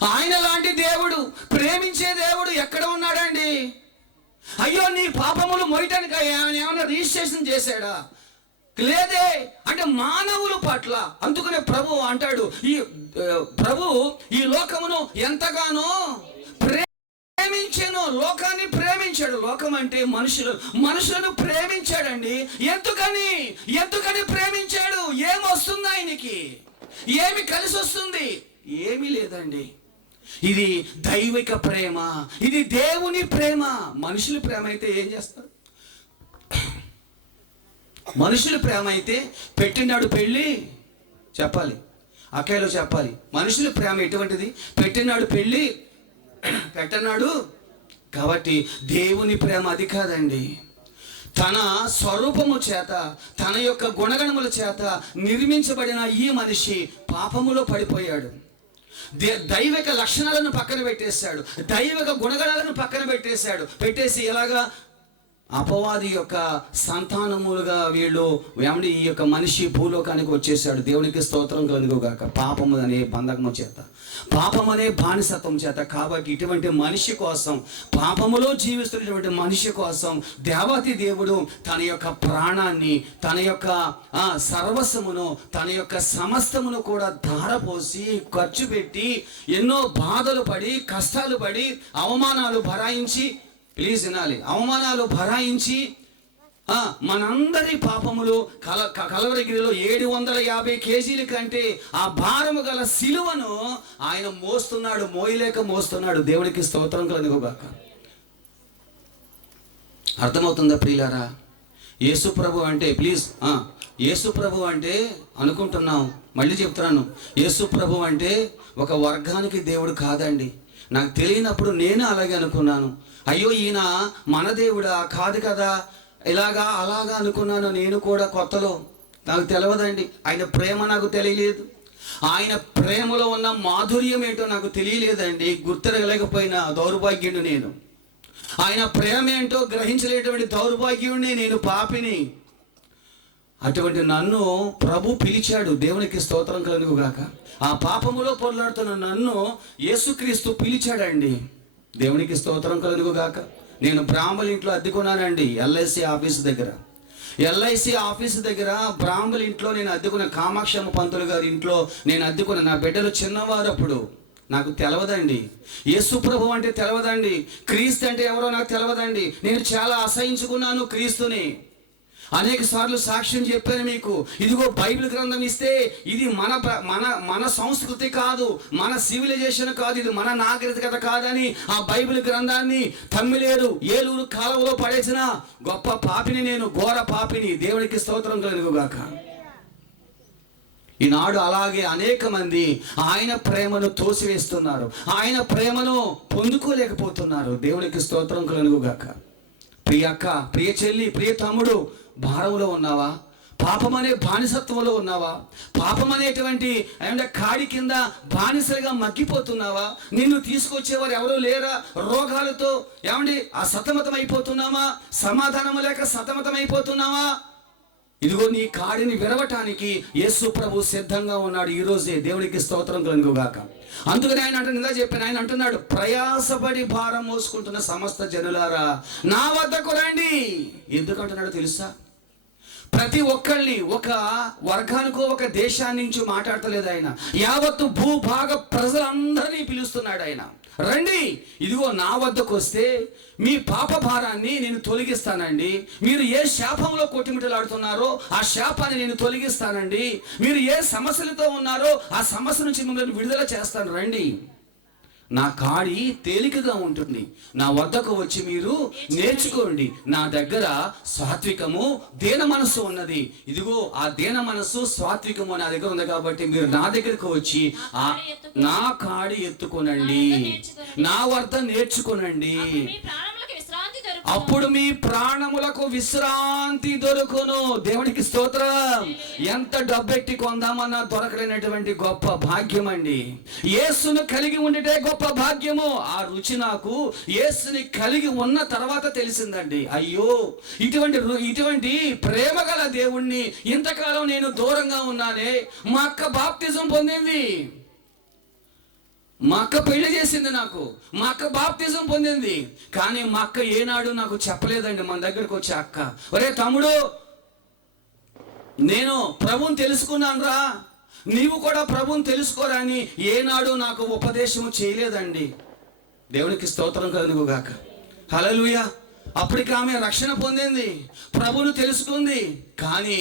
ఆయన లాంటి దేవుడు, ప్రేమించే దేవుడు ఎక్కడ ఉన్నాడండి? అయ్యో, నీ పాపములు మోయటానికి ఏమైనా రిజిస్ట్రేషన్ చేశాడా? లేదే. అంటే మానవుల పట్ల. అందుకనే ప్రభు అంటాడు, ప్రభు ఈ లోకమును ఎంతగానో ప్రేమించాను, లోకాన్ని ప్రేమించాడు. లోకం అంటే మనుషులను ప్రేమించాడండి. ఎందుకని ప్రేమించాడు? ఏమొస్తుంది ఆయనకి? ఏమి కలిసి వస్తుంది? ఏమీ లేదండి. ఇది దైవిక ప్రేమ, ఇది దేవుని ప్రేమ. మనుషుల ప్రేమ అయితే ఏం చేస్తారు? మనుషుల ప్రేమ అయితే పెట్టినాడు పెళ్ళి చెప్పాలి, అక్కయ్యలో చెప్పాలి. మనుషుల ప్రేమ ఎటువంటిది? పెట్టినాడు పెళ్ళి, పెట్టనాడు. కాబట్టి దేవుని ప్రేమ అది కాదండి. తన స్వరూపము చేత, తన యొక్క గుణగణముల చేత నిర్మించబడిన ఈ మనిషి పాపములో పడిపోయాడు. దైవిక లక్షణాలను పక్కన పెట్టేశాడు, దైవిక గుణగణాలను పక్కన పెట్టేసి ఎలాగా అపవాది యొక్క సంతానములుగా వీళ్ళు ఈ యొక్క మనిషి భూలోకానికి వచ్చేసాడు. దేవునికి స్తోత్రం కలుగుగాక. పాపము అనే బంధకము చేత, పాపం అనే బానిసత్వం చేత. కాబట్టి ఇటువంటి మనిషి కోసం, పాపములో జీవిస్తున్నటువంటి మనిషి కోసం దేవాతి దేవుడు తన యొక్క ప్రాణాన్ని, తన యొక్క సర్వస్వమును, తన యొక్క సమస్తమును కూడా ధారపోసి ఖర్చు పెట్టి ఎన్నో బాధలు పడి, కష్టాలు పడి, అవమానాలు భరాయించి, ప్లీజ్ వినాలి, అవమానాలు భరాయించి మనందరి పాపములు కలవరగిరిలో 750 కేజీల కంటే ఆ భారము గల సిలువను ఆయన మోస్తున్నాడు, మోయలేక మోస్తున్నాడు. దేవునికి స్తోత్రం కలుగుగాక. అర్థమవుతుందా ప్రియులారా? యేసు ప్రభు అంటే ప్లీజ్ యేసు ప్రభు అంటే అనుకుంటున్నాం, మళ్ళీ చెప్తున్నాను, యేసు ప్రభు అంటే ఒక వర్గానికి దేవుడు కాదండి. నాకు తెలియనప్పుడు నేను అలాగే అనుకున్నాను. అయ్యో ఈయన మన దేవుడా కాదు కదా, ఇలాగా అలాగా అనుకున్నాను నేను కూడా. కొత్తలో నాకు తెలియదండి. ఆయన ప్రేమ నాకు తెలియలేదు. ఆయన ప్రేమలో ఉన్న మాధుర్యం ఏంటో నాకు తెలియలేదండి. గుర్తిరగలేకపోయినా దౌర్భాగ్యుడు నేను. ఆయన ప్రేమ ఏంటో గ్రహించలేటువంటి దౌర్భాగ్యుడిని నేను, పాపిని. అటువంటి నన్ను ప్రభు పిలిచాడు. దేవునికి స్తోత్రం కలుగుగాక. ఆ పాపములో పొరలాడుతున్న నన్ను యేసుక్రీస్తు పిలిచాడండి. దేవునికి స్తోత్రం కలుగుగాక. నేను బ్రాహ్మణ ఇంట్లో అద్దెకున్నానండి, ఎల్ఐసి ఆఫీస్ దగ్గర. ఎల్ఐసి ఆఫీస్ దగ్గర బ్రాహ్మణ ఇంట్లో నేను అద్దెకున్న, కామాక్షమ్మ పంతులు గారి ఇంట్లో నేను అద్దెకున్న. నా బిడ్డలు చిన్నవారు అప్పుడు. నాకు తెలవదండి యేసు ప్రభు అంటే, తెలవదండి క్రీస్తు అంటే ఎవరో నాకు తెలవదండి. నేను చాలా అసహించుకున్నాను క్రీస్తుని. అనేక సార్లు సాక్ష్యం చెప్పాను మీకు. ఇదిగో బైబిల్ గ్రంథం ఇస్తే ఇది మన మన మన సంస్కృతి కాదు, మన సివిలైజేషన్ కాదు, ఇది మన నాగరికత కాదని ఆ బైబిల్ గ్రంథాన్ని తమ్మిలేరు, ఏలూరు కాలువలో పడేసిన గొప్ప పాపిని నేను, ఘోర పాపిని. దేవుడికి స్తోత్రం కలుగుగాక. ఈనాడు అలాగే అనేక మంది ఆయన ప్రేమను తోసివేస్తున్నారు, ఆయన ప్రేమను పొందుకోలేకపోతున్నారు. దేవునికి స్తోత్రం కలుగుగాక. ప్రియ అక్క, ప్రియ చెల్లి, ప్రియ తమ్ముడు, భారంలో ఉన్నావా? పాపం అనే బానిసత్వంలో ఉన్నావా? పాపం అనేటువంటి కాడి కింద బానిసలుగా మగ్గిపోతున్నావా? నిన్ను తీసుకొచ్చేవారు ఎవరూ లేరా? రోగాలతో సతమతం అయిపోతున్నావా? సమాధానం లేక సతమతం అయిపోతున్నావా? ఇదిగో నీ కాడిని విరవటానికి యేసు ప్రభు సిద్ధంగా ఉన్నాడు ఈ రోజే. దేవునికి స్తోత్రం కలుగుగాక. అందుకని ఆయన ఇందా చెప్పాను, ఆయన అంటున్నాడు, ప్రయాసపడి భారం మోసుకుంటున్న సమస్త జనులారా నా వద్దకు రండి. ఎందుకంటున్నాడు తెలుసా? ప్రతి ఒక్కళ్ళని, ఒక వర్గానికో ఒక దేశాన్ని నుంచి మాట్లాడతలేదు ఆయన. యావత్తు భూభాగ ప్రజలందరినీ పిలుస్తున్నాడు ఆయన. రండి, ఇదిగో నా వద్దకు వస్తే మీ పాప భారాన్ని నేను తొలగిస్తానండి. మీరు ఏ శాపంలో కొట్టిమిటలాడుతున్నారో ఆ శాపాన్ని నేను తొలగిస్తానండి. మీరు ఏ సమస్యలతో ఉన్నారో ఆ సమస్య నుంచి మిమ్మల్ని విడుదల చేస్తాను. రండి, నా కాడి తేలికగా ఉంటుంది, నా వద్దకు వచ్చి మీరు నేర్చుకోండి. నా దగ్గర సాత్వికము, దీన మనస్సు ఉన్నది. ఇదిగో ఆ దీన మనస్సు, సాత్వికము నా దగ్గర ఉంది కాబట్టి మీరు నా దగ్గరకు వచ్చి నా కాడి ఎత్తుకోనండి, నా వద్ద నేర్చుకోనండి. అప్పుడు మీ ప్రాణములకు విశ్రాంతి దొరుకును. దేవునికి స్తోత్రం. ఎంత డబ్బెట్టి కొందామన్నా దొరకలేనటువంటి గొప్ప భాగ్యం అండి. యేసును కలిగి ఉండితే గొప్ప భాగ్యము. ఆ రుచి నాకు యేసుని కలిగి ఉన్న తర్వాత తెలిసిందండి. అయ్యో, ఇటువంటి ప్రేమ గల దేవుణ్ణి ఇంతకాలం నేను దూరంగా ఉన్నానే. మా అక్క బాప్తిజం పొందింది, మా అక్క పెళ్లి చేసింది నాకు, మా అక్క బాప్తిజం పొందింది. కానీ మా అక్క ఏనాడు నాకు చెప్పలేదండి. మన దగ్గరకు వచ్చే అక్క, ఒరే తమ్ముడు, నేను ప్రభువుని తెలుసుకున్నాను రా, నీవు కూడా ప్రభువుని తెలుసుకోరా అని ఏనాడు నాకు ఉపదేశము చేయలేదండి. దేవునికి స్తోత్రం కలుగుగాక. హల్లెలూయా. అప్పటికి ఆమె రక్షణ పొందింది, ప్రభువును తెలుసుకుంది. కానీ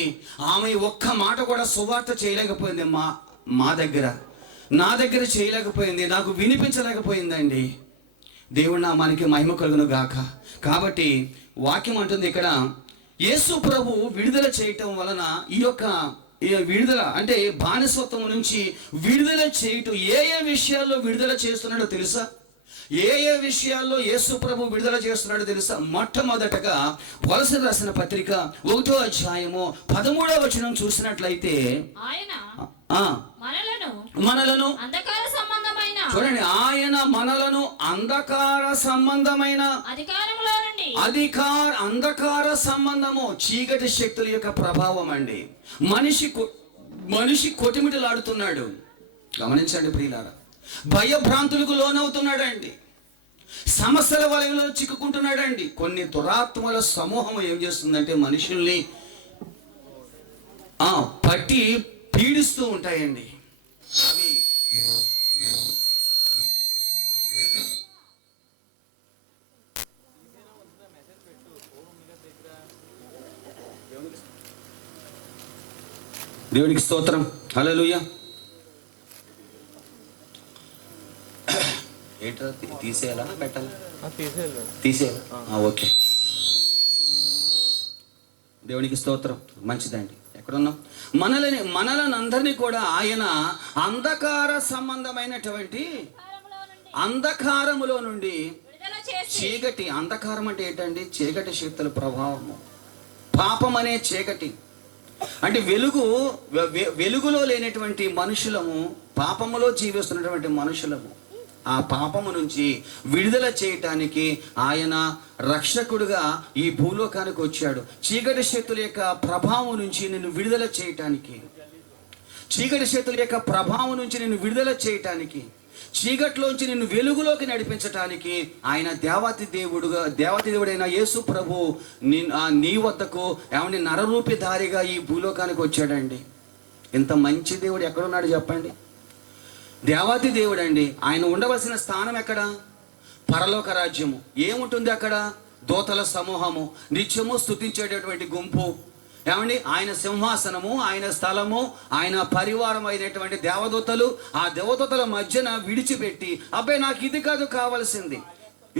ఆమె ఒక్క మాట కూడా సువార్త చేయలేకపోయింది. నా దగ్గర చేయలేకపోయింది, నాకు వినిపించలేకపోయిందండి. దేవుడు నామానికి మహిమ కలుగును గాక. కాబట్టి వాక్యం అంటుంది ఇక్కడ, యేసు ప్రభు విడుదల చేయటం వలన ఈ యొక్క విడుదల అంటే బానిసత్వం నుంచి విడుదల చేయటం, ఏ విషయాల్లో విడుదల చేస్తున్నాడో తెలుసా? ఏ విషయాల్లో యేసు ప్రభు విడుదల చేస్తున్నాడో తెలుసా? మొట్టమొదటగా వలస రాసిన పత్రిక 1వ అధ్యాయము 13వ వచనం చూసినట్లయితే, మనలను చూడండి, ఆయన మనలను అంధకార సంబంధమైన అంధకార సంబంధము, చీకటి శక్తుల యొక్క ప్రభావం అండి. మనిషి కొటిమిటలాడుతున్నాడు. గమనించండి ప్రియులారా, భయభ్రాంతులకు లోనవుతున్నాడండి, సమస్యల వలయంలో చిక్కుకుంటున్నాడండి. కొన్ని దురాత్మల సమూహం ఏం చేస్తుందంటే మనుషుల్ని పట్టి పీడిస్తూ ఉంటాయండి. అవి దేవునికి స్తోత్రం. హల్లెలూయా. ఏంట్రా తీసేయాలా పెట్టాలా? తీసేయాలి. ఓకే. దేవునికి స్తోత్రం. మంచిదండి. ఎక్కడున్నాం? మనలను అందరినీ కూడా ఆయన అంధకార సంబంధమైనటువంటి అంధకారములో నుండి చీకటి. అంధకారం అంటే ఏంటండి? చీకటి శక్తుల ప్రభావము. పాపం అనే చీకటి అంటే వెలుగులో లేనటువంటి మనుషులము, పాపములో జీవిస్తున్నటువంటి మనుషులము. ఆ పాపము నుంచి విడుదల చేయటానికి ఆయన రక్షకుడుగా ఈ భూలోకానికి వచ్చాడు. చీకటి శక్తుల యొక్క ప్రభావం నుంచి నిన్ను విడుదల చేయటానికి, చీకటి శక్తుల యొక్క ప్రభావం నుంచి నిన్ను విడుదల చేయటానికి, చీకట్లోంచి నిన్ను వెలుగులోకి నడిపించటానికి ఆయన దేవాతి దేవుడైన యేసు ప్రభు నీ వద్దకు ఏమండి నరరూపిధారిగా ఈ భూలోకానికి వచ్చాడండి. ఇంత మంచి దేవుడు ఎక్కడున్నాడు చెప్పండి? దేవాతి దేవుడు అండి. ఆయన ఉండవలసిన స్థానం ఎక్కడ? పరలోక రాజ్యము. ఏముంటుంది అక్కడ? దూతల సమూహము, నిత్యము స్తుతించేటటువంటి గుంపు, ఏమండి ఆయన సింహాసనము, ఆయన స్థలము, ఆయన పరివారం అయినటువంటి దేవదూతలు. ఆ దేవదూతల మధ్యన విడిచిపెట్టి, అబ్బాయి నాకు ఇది కాదు కావాల్సింది,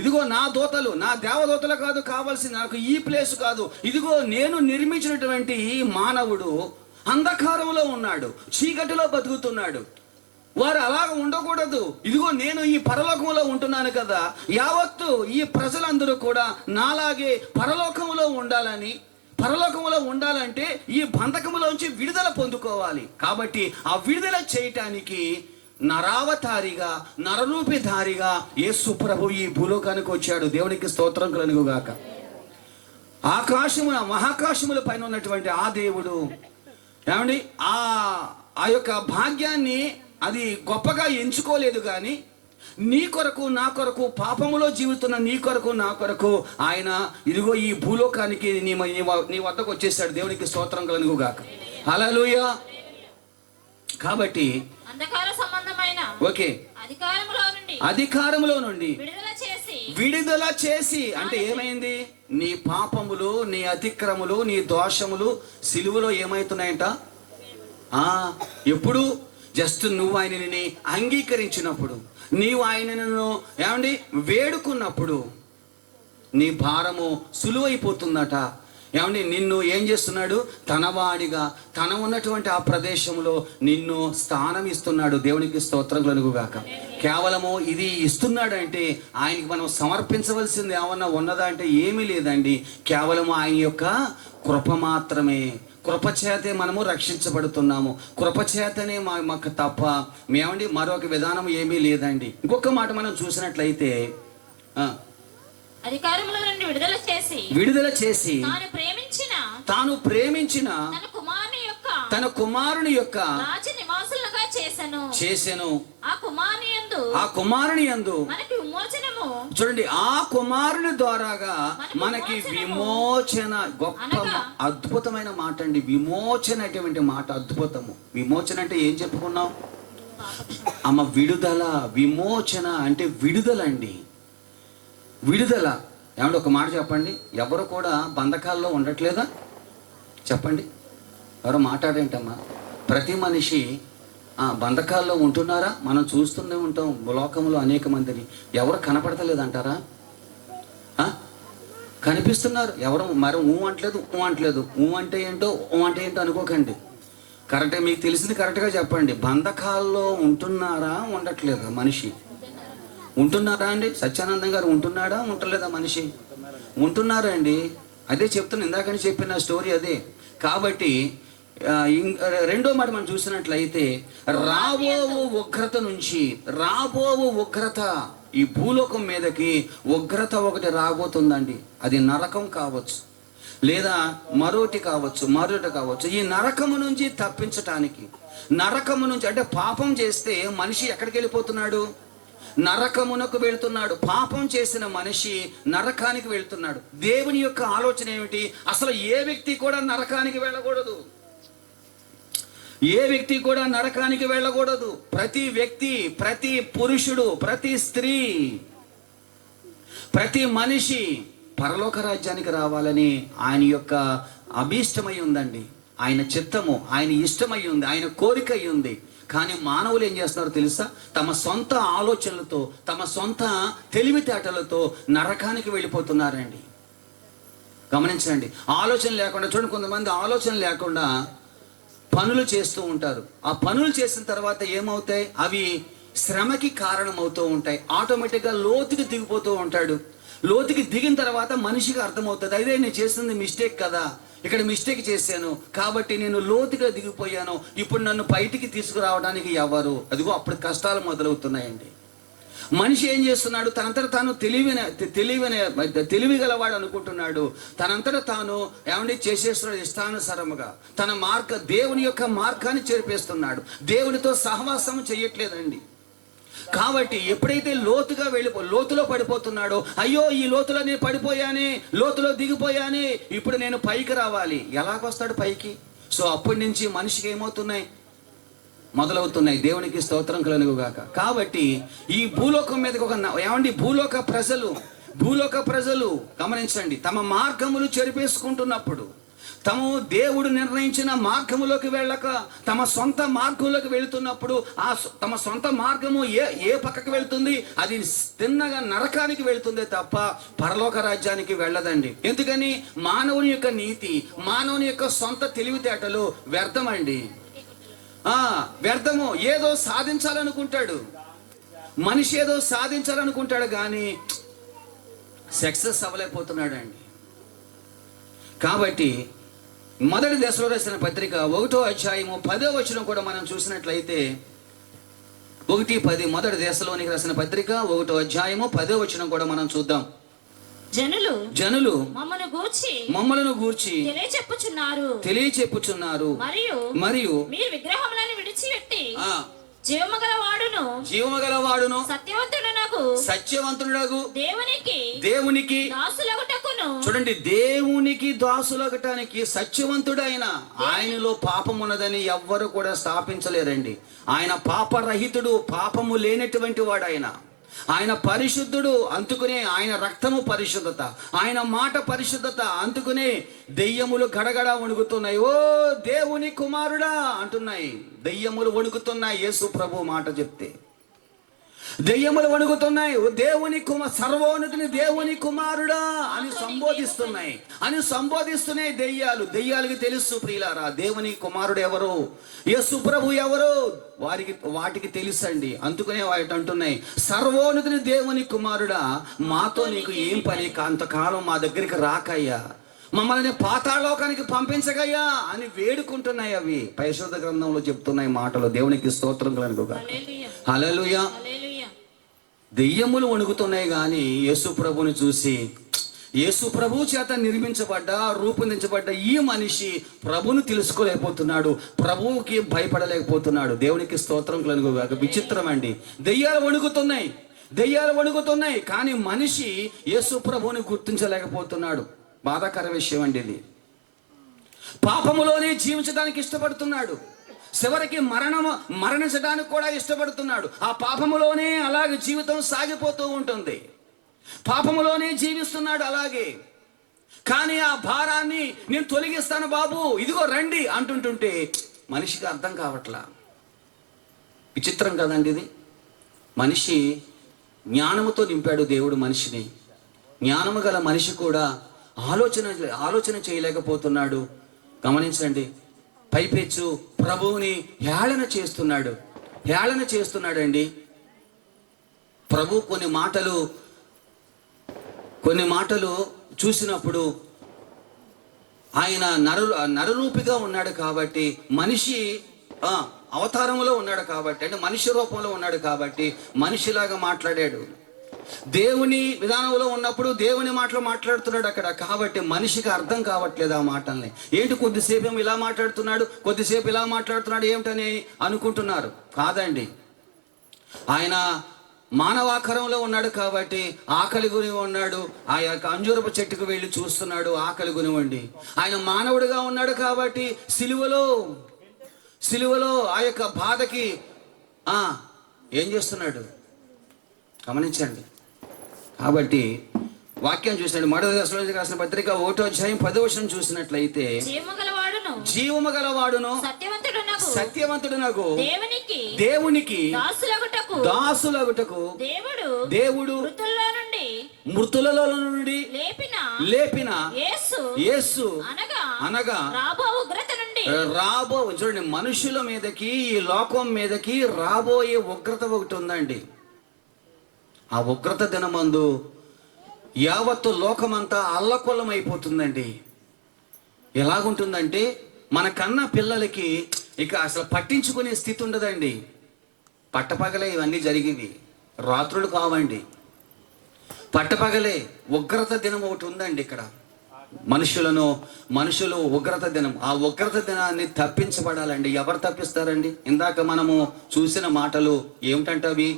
ఇదిగో నా దూతలు, నా దేవదూతలు కాదు కావాల్సింది, నాకు ఈ ప్లేస్ కాదు, ఇదిగో నేను నిర్మించినటువంటి ఈ మానవుడు అంధకారంలో ఉన్నాడు, చీకటిలో బతుకుతున్నాడు. వారు అలాగ ఉండకూడదు. ఇదిగో నేను ఈ పరలోకంలో ఉంటున్నాను కదా, యావత్తు ఈ ప్రజలందరూ కూడా నాలాగే పరలోకంలో ఉండాలని, పరలోకంలో ఉండాలంటే ఈ బంధకములోంచి విడుదల పొందుకోవాలి. కాబట్టి ఆ విడుదల చేయటానికి నరావతారిగా, నరరూపిధారిగా యేసు ప్రభు ఈ భూలోకానికి వచ్చాడు. దేవునికి స్తోత్రం కలుగుగాక. మహాకాశముల పైన ఉన్నటువంటి ఆ దేవుడు ఏమండి ఆ యొక్క భాగ్యాన్ని అది గొప్పగా ఎంచుకోలేదు, కానీ నీ కొరకు నా కొరకు, పాపములో జీవిస్తున్న నీ కొరకు నా కొరకు ఆయన ఇదిగో ఈ భూలోకానికి నీ వద్దకు వచ్చేసాడు. దేవునికి స్తోత్రం కలుగుగాక. హల్లెలూయా. కాబట్టి ఓకే, అధికారములో నుండి విడుదల చేసి అంటే ఏమైంది? నీ పాపములు, నీ అతిక్రములు, నీ దోషములు సిలువలో ఏమవుతున్నాయంట? ఎప్పుడు? జస్ట్ నువ్వు ఆయనని అంగీకరించినప్పుడు, నీవు ఆయనను ఏమండి వేడుకున్నప్పుడు నీ భారము సులువైపోతుందట. ఏమండి నిన్ను ఏం చేస్తున్నాడు? తనవాడిగా, తన ఉన్నటువంటి ఆ ప్రదేశంలో నిన్ను స్థానం ఇస్తున్నాడు. దేవునికి స్తోత్రం కలుగుగాక. కేవలము ఇది ఇస్తున్నాడంటే ఆయనకి మనం సమర్పించవలసింది ఏమన్నా ఉన్నదా అంటే ఏమీ లేదండి. కేవలము ఆయన యొక్క కృప మాత్రమే. కృపచేతే మనము రక్షించబడుతున్నాము. కృపచేతనే మాకు తప్ప మేమండి మరొక విధానం ఏమీ లేదండి. ఇంకొక మాట మనం చూసినట్లయితే అధికారములో నుండి విడుదల చేసి తాను ప్రేమించిన తన కుమారుని యొక్క చేసెను. ఆ కుమారుని యందు చూడండి, ఆ కుమారుని ద్వారాగా మనకి విమోచన. గొప్ప అద్భుతమైన మాట అండి విమోచన. అటువంటి మాట అద్భుతము. విమోచన అంటే ఏం చెప్పుకున్నాం అమ్మ? విడుదల. విమోచన అంటే విడుదల అండి. విడుదల. ఏమంటే ఒక మాట చెప్పండి, ఎవరు కూడా బంధకాల్లో ఉండట్లేదా? చెప్పండి, ఎవరు మాట్లాడేంటమ్మా? ప్రతి మనిషి బంధకాల్లో ఉంటున్నారా? మనం చూస్తూనే ఉంటాం లోకంలో అనేక మందిని. ఎవరు కనపడతలేదంటారా? కనిపిస్తున్నారు. ఎవరు మరి అంటలేదు. అంటే ఏంటో అనుకోకండి. కరెక్ట్గా మీకు తెలిసింది కరెక్ట్గా చెప్పండి. బంధకాల్లో ఉంటున్నారా, ఉండట్లేదా మనిషి? ఉంటున్నారా అండి? సత్యానందం గారు ఉంటున్నాడా, ఉండలేదా మనిషి? ఉంటున్నారా అండి? అదే చెప్తున్నా, ఇందాకని చెప్పిన స్టోరీ అదే. కాబట్టి రెండో మాట మనం చూసినట్లయితే రాబోవు ఉగ్రత ఈ భూలోకం మీదకి ఉగ్రత ఒకటి రాబోతుందండి. అది నరకం కావచ్చు, లేదా మరొకటి కావచ్చు. ఈ నరకము నుంచి తప్పించటానికి, నరకము నుంచి అంటే పాపం చేస్తే మనిషి ఎక్కడికి వెళ్ళిపోతున్నాడు? నరకమునకు వెళ్తున్నాడు. పాపం చేసిన మనిషి నరకానికి వెళ్తున్నాడు. దేవుని యొక్క ఆలోచన ఏమిటి? అసలు ఏ వ్యక్తి కూడా నరకానికి వెళ్ళకూడదు. నరకానికి వెళ్ళకూడదు. ప్రతి వ్యక్తి, ప్రతి పురుషుడు, ప్రతి స్త్రీ, ప్రతి మనిషి పరలోక రాజ్యానికి రావాలని ఆయన యొక్క అభీష్టమై ఉందండి. ఆయన చిత్తము, ఆయన ఇష్టమై ఉంది, ఆయన కోరిక అయి ఉంది. కానీ మానవులు ఏం చేస్తున్నారో తెలుసా? తమ సొంత ఆలోచనలతో, తమ సొంత తెలివితేటలతో నరకానికి వెళ్ళిపోతున్నారండి. గమనించండి. ఆలోచన లేకుండా, చూడండి, కొంతమంది ఆలోచన లేకుండా పనులు చేస్తూ ఉంటారు. ఆ పనులు చేసిన తర్వాత ఏమవుతాయి? అవి శ్రమకి కారణమవుతూ ఉంటాయి. ఆటోమేటిక్గా లోతుకి దిగిపోతూ ఉంటాడు. లోతుకి దిగిన తర్వాత మనిషికి అర్థమవుతుంది, అదే నేను చేసింది మిస్టేక్ కదా, ఇక్కడ మిస్టేక్ చేశాను కాబట్టి నేను లోతుగా దిగిపోయాను, ఇప్పుడు నన్ను బయటికి తీసుకురావడానికి ఎవరు? అదిగో అప్పుడు కష్టాలు మొదలవుతున్నాయండి. మనిషి ఏం చేస్తున్నాడు? తనంతట తాను తెలివి గలవాడు అనుకుంటున్నాడు. తనంతట తాను ఏమండి చేసేస్తున్నాడు ఇష్టానుసారముగా. తన దేవుని యొక్క మార్గాన్ని చేర్పేస్తున్నాడు. దేవునితో సహవాసం చేయట్లేదండి. కాబట్టి ఎప్పుడైతే లోతులో పడిపోతున్నాడో, అయ్యో ఈ లోతులో నేను పడిపోయానే, లోతులో దిగిపోయానే, ఇప్పుడు నేను పైకి రావాలి. ఎలాగొస్తాడు పైకి? సో అప్పటి నుంచి మనిషికి ఏమవుతున్నాయి? మొదలవుతున్నాయి. దేవునికి స్తోత్రం కలుగుగాక. కాబట్టి ఈ భూలోకం మీదకి భూలోక ప్రజలు గమనించండి, తమ మార్గములు చెరిపేసుకుంటున్నప్పుడు, తాము దేవుడు నిర్ణయించిన మార్గములోకి వెళ్ళక తమ సొంత మార్గంలోకి వెళుతున్నప్పుడు, తమ సొంత మార్గము ఏ పక్కకి వెళుతుంది? అది తిన్నగా నరకానికి వెళుతుందే తప్ప పరలోక రాజ్యానికి వెళ్ళదండి. ఎందుకని? మానవుని యొక్క నీతి, మానవుని యొక్క సొంత తెలివితేటలు వ్యర్థమండి. వ్యర్థము. ఏదో సాధించాలనుకుంటాడు మనిషి, ఏదో సాధించాలనుకుంటాడు, కానీ సక్సెస్ అవ్వలేకపోతున్నాడు అండి. కాబట్టి మొదటి దశలో రాసిన పత్రిక 1వ అధ్యాయము 10వ వచనం కూడా మనం చూసినట్లయితే, 1:10 మొదటి దశలోనికి రాసిన పత్రిక 1వ అధ్యాయము 10వ వచనం కూడా మనం చూద్దాం. జనులు మమ్మలను గూర్చి తెలియచెప్పుచున్నారు మరియు మీరు విగ్రహములను విడిచిపెట్టి జీవమగలవాడును సత్యవంతుడగు దేవునికి చూడండి, దేవునికి దాసులగటానికి సత్యవంతుడైన ఆయనలో పాపం ఉన్నదని ఎవ్వరు కూడా స్థాపించలేరండి. ఆయన పాపరహితుడు, పాపము లేనటువంటి వాడు. ఆయన పరిశుద్ధుడు, అందుకునే ఆయన రక్తము పరిశుద్ధత, ఆయన మాట పరిశుద్ధత, అందుకునే దెయ్యములు గడగడ వణుకుతున్నాయి. ఓ దేవుని కుమారుడా అంటున్నాయి. దెయ్యములు వణుకుతున్నాయి యేసు ప్రభు మాట చెప్తే. దెయ్యములు వణుకుతున్నాయి. సర్వోన్నతిని దేవుని కుమారుడా అని సంబోధిస్తున్నాయి దెయ్యాలకి తెలుసు ప్రియులారా, దేవుని కుమారుడు ఎవరు, యేసు ప్రభు ఎవరు, వాటికి తెలుసండి. అందుకనే వాటి అంటున్నాయి, సర్వోన్నతిని దేవుని కుమారుడా, మాతో నీకు ఏం పని, అంతకాలం మా దగ్గరికి రాకయ్యా, మమ్మల్ని పాతాళలోకానికి పంపించగయ్యా అని వేడుకుంటున్నాయి. అవి పరిశుద్ధ గ్రంథంలో చెప్తున్నాయి మాటలు. దేవునికి స్తోత్రం కలుగుగా. హల్లెలూయా. దెయ్యములు వణుకుతున్నాయి, కానీ యేసు ప్రభుని చూసి, యేసు ప్రభు చేత రూపొందించబడ్డ ఈ మనిషి ప్రభుని తెలుసుకోలేకపోతున్నాడు, ప్రభువుకి భయపడలేకపోతున్నాడు. దేవునికి స్తోత్రం కలుగుగాక. విచిత్రం అండి. దెయ్యాలు వణుకుతున్నాయి, కానీ మనిషి యేసు ప్రభుని గుర్తించలేకపోతున్నాడు. బాధాకర విషయం అండి ఇది. పాపములోనే జీవించడానికి ఇష్టపడుతున్నాడు. చివరికి మరణించడానికి కూడా ఇష్టపడుతున్నాడు. ఆ పాపములోనే అలాగే జీవితం సాగిపోతూ ఉంటుంది. పాపములోనే జీవిస్తున్నాడు అలాగే. కానీ ఆ భారాన్ని నేను తొలగిస్తాను బాబు, ఇదిగో రండి అంటుంటుంటే మనిషికి అర్థం కావట్లా. విచిత్రం కదండి ఇది. మనిషి జ్ఞానముతో నింపాడు దేవుడు మనిషిని. జ్ఞానము గల మనిషి కూడా ఆలోచన చేయలేకపోతున్నాడు. గమనించండి, పైపెచ్చు ప్రభువుని హేళన చేస్తున్నాడండి. ప్రభు కొన్ని మాటలు చూసినప్పుడు ఆయన నరరూపిగా ఉన్నాడు కాబట్టి, మనిషి అవతారంలో ఉన్నాడు కాబట్టి, అంటే మనిషి రూపంలో ఉన్నాడు కాబట్టి మనిషిలాగా మాట్లాడాడు. దేవుని విధానంలో ఉన్నప్పుడు దేవుని మాటలు మాట్లాడుతున్నాడు అక్కడ. కాబట్టి మనిషికి అర్థం కావట్లేదు ఆ మాటల్ని. ఏంటి కొద్దిసేపు ఏమో ఇలా మాట్లాడుతున్నాడు, కొద్దిసేపు ఇలా మాట్లాడుతున్నాడు ఏమిటని అనుకుంటున్నారు. కాదండి, ఆయన మానవాకారంలో ఉన్నాడు కాబట్టి ఆకలి గుని ఉన్నాడు. ఆ యొక్క అంజూరపు చెట్టుకు వెళ్ళి చూస్తున్నాడు, ఆకలి గునివ్వండి. ఆయన మానవుడిగా ఉన్నాడు కాబట్టి సిలువలో ఆ యొక్క బాధకి ఏం చేస్తున్నాడు గమనించండి. కాబట్టి వాక్యం చూసినట్టు మొదటి దశలోనికి రాసిన పత్రిక 1వ అధ్యాయం 10వ వచనం చూసినట్లయితే, జీవము గలవాడును సత్యవంతుడునగు దేవునికి దాసులగుటకు దేవుడు మృతులలో నుండి లేపిన యేసు అనగా చూడండి, మనుషుల మీదకి, ఈ లోకం మీదకి రాబోయే ఉగ్రత ఒకటి ఉందండి. ఆ ఉగ్రత దినమందు యావత్తు లోకమంతా అల్లకొల్లం అయిపోతుందండి. ఎలాగుంటుందంటే మన కన్న పిల్లలకి ఇక అసలు పట్టించుకునే స్థితి ఉండదండి. పట్టపగలే ఇవన్నీ జరిగేవి, రాత్రులు కావండి. పట్టపగలే ఉగ్రత దినం ఒకటి ఉందండి. ఇక్కడ మనుషులు ఉగ్రత దినం, ఆ ఉగ్రత దినాన్ని తప్పించబడాలండి. ఎవరు తప్పిస్తారండి? ఇందాక మనము చూసిన మాటలు ఏమిటంటే అవి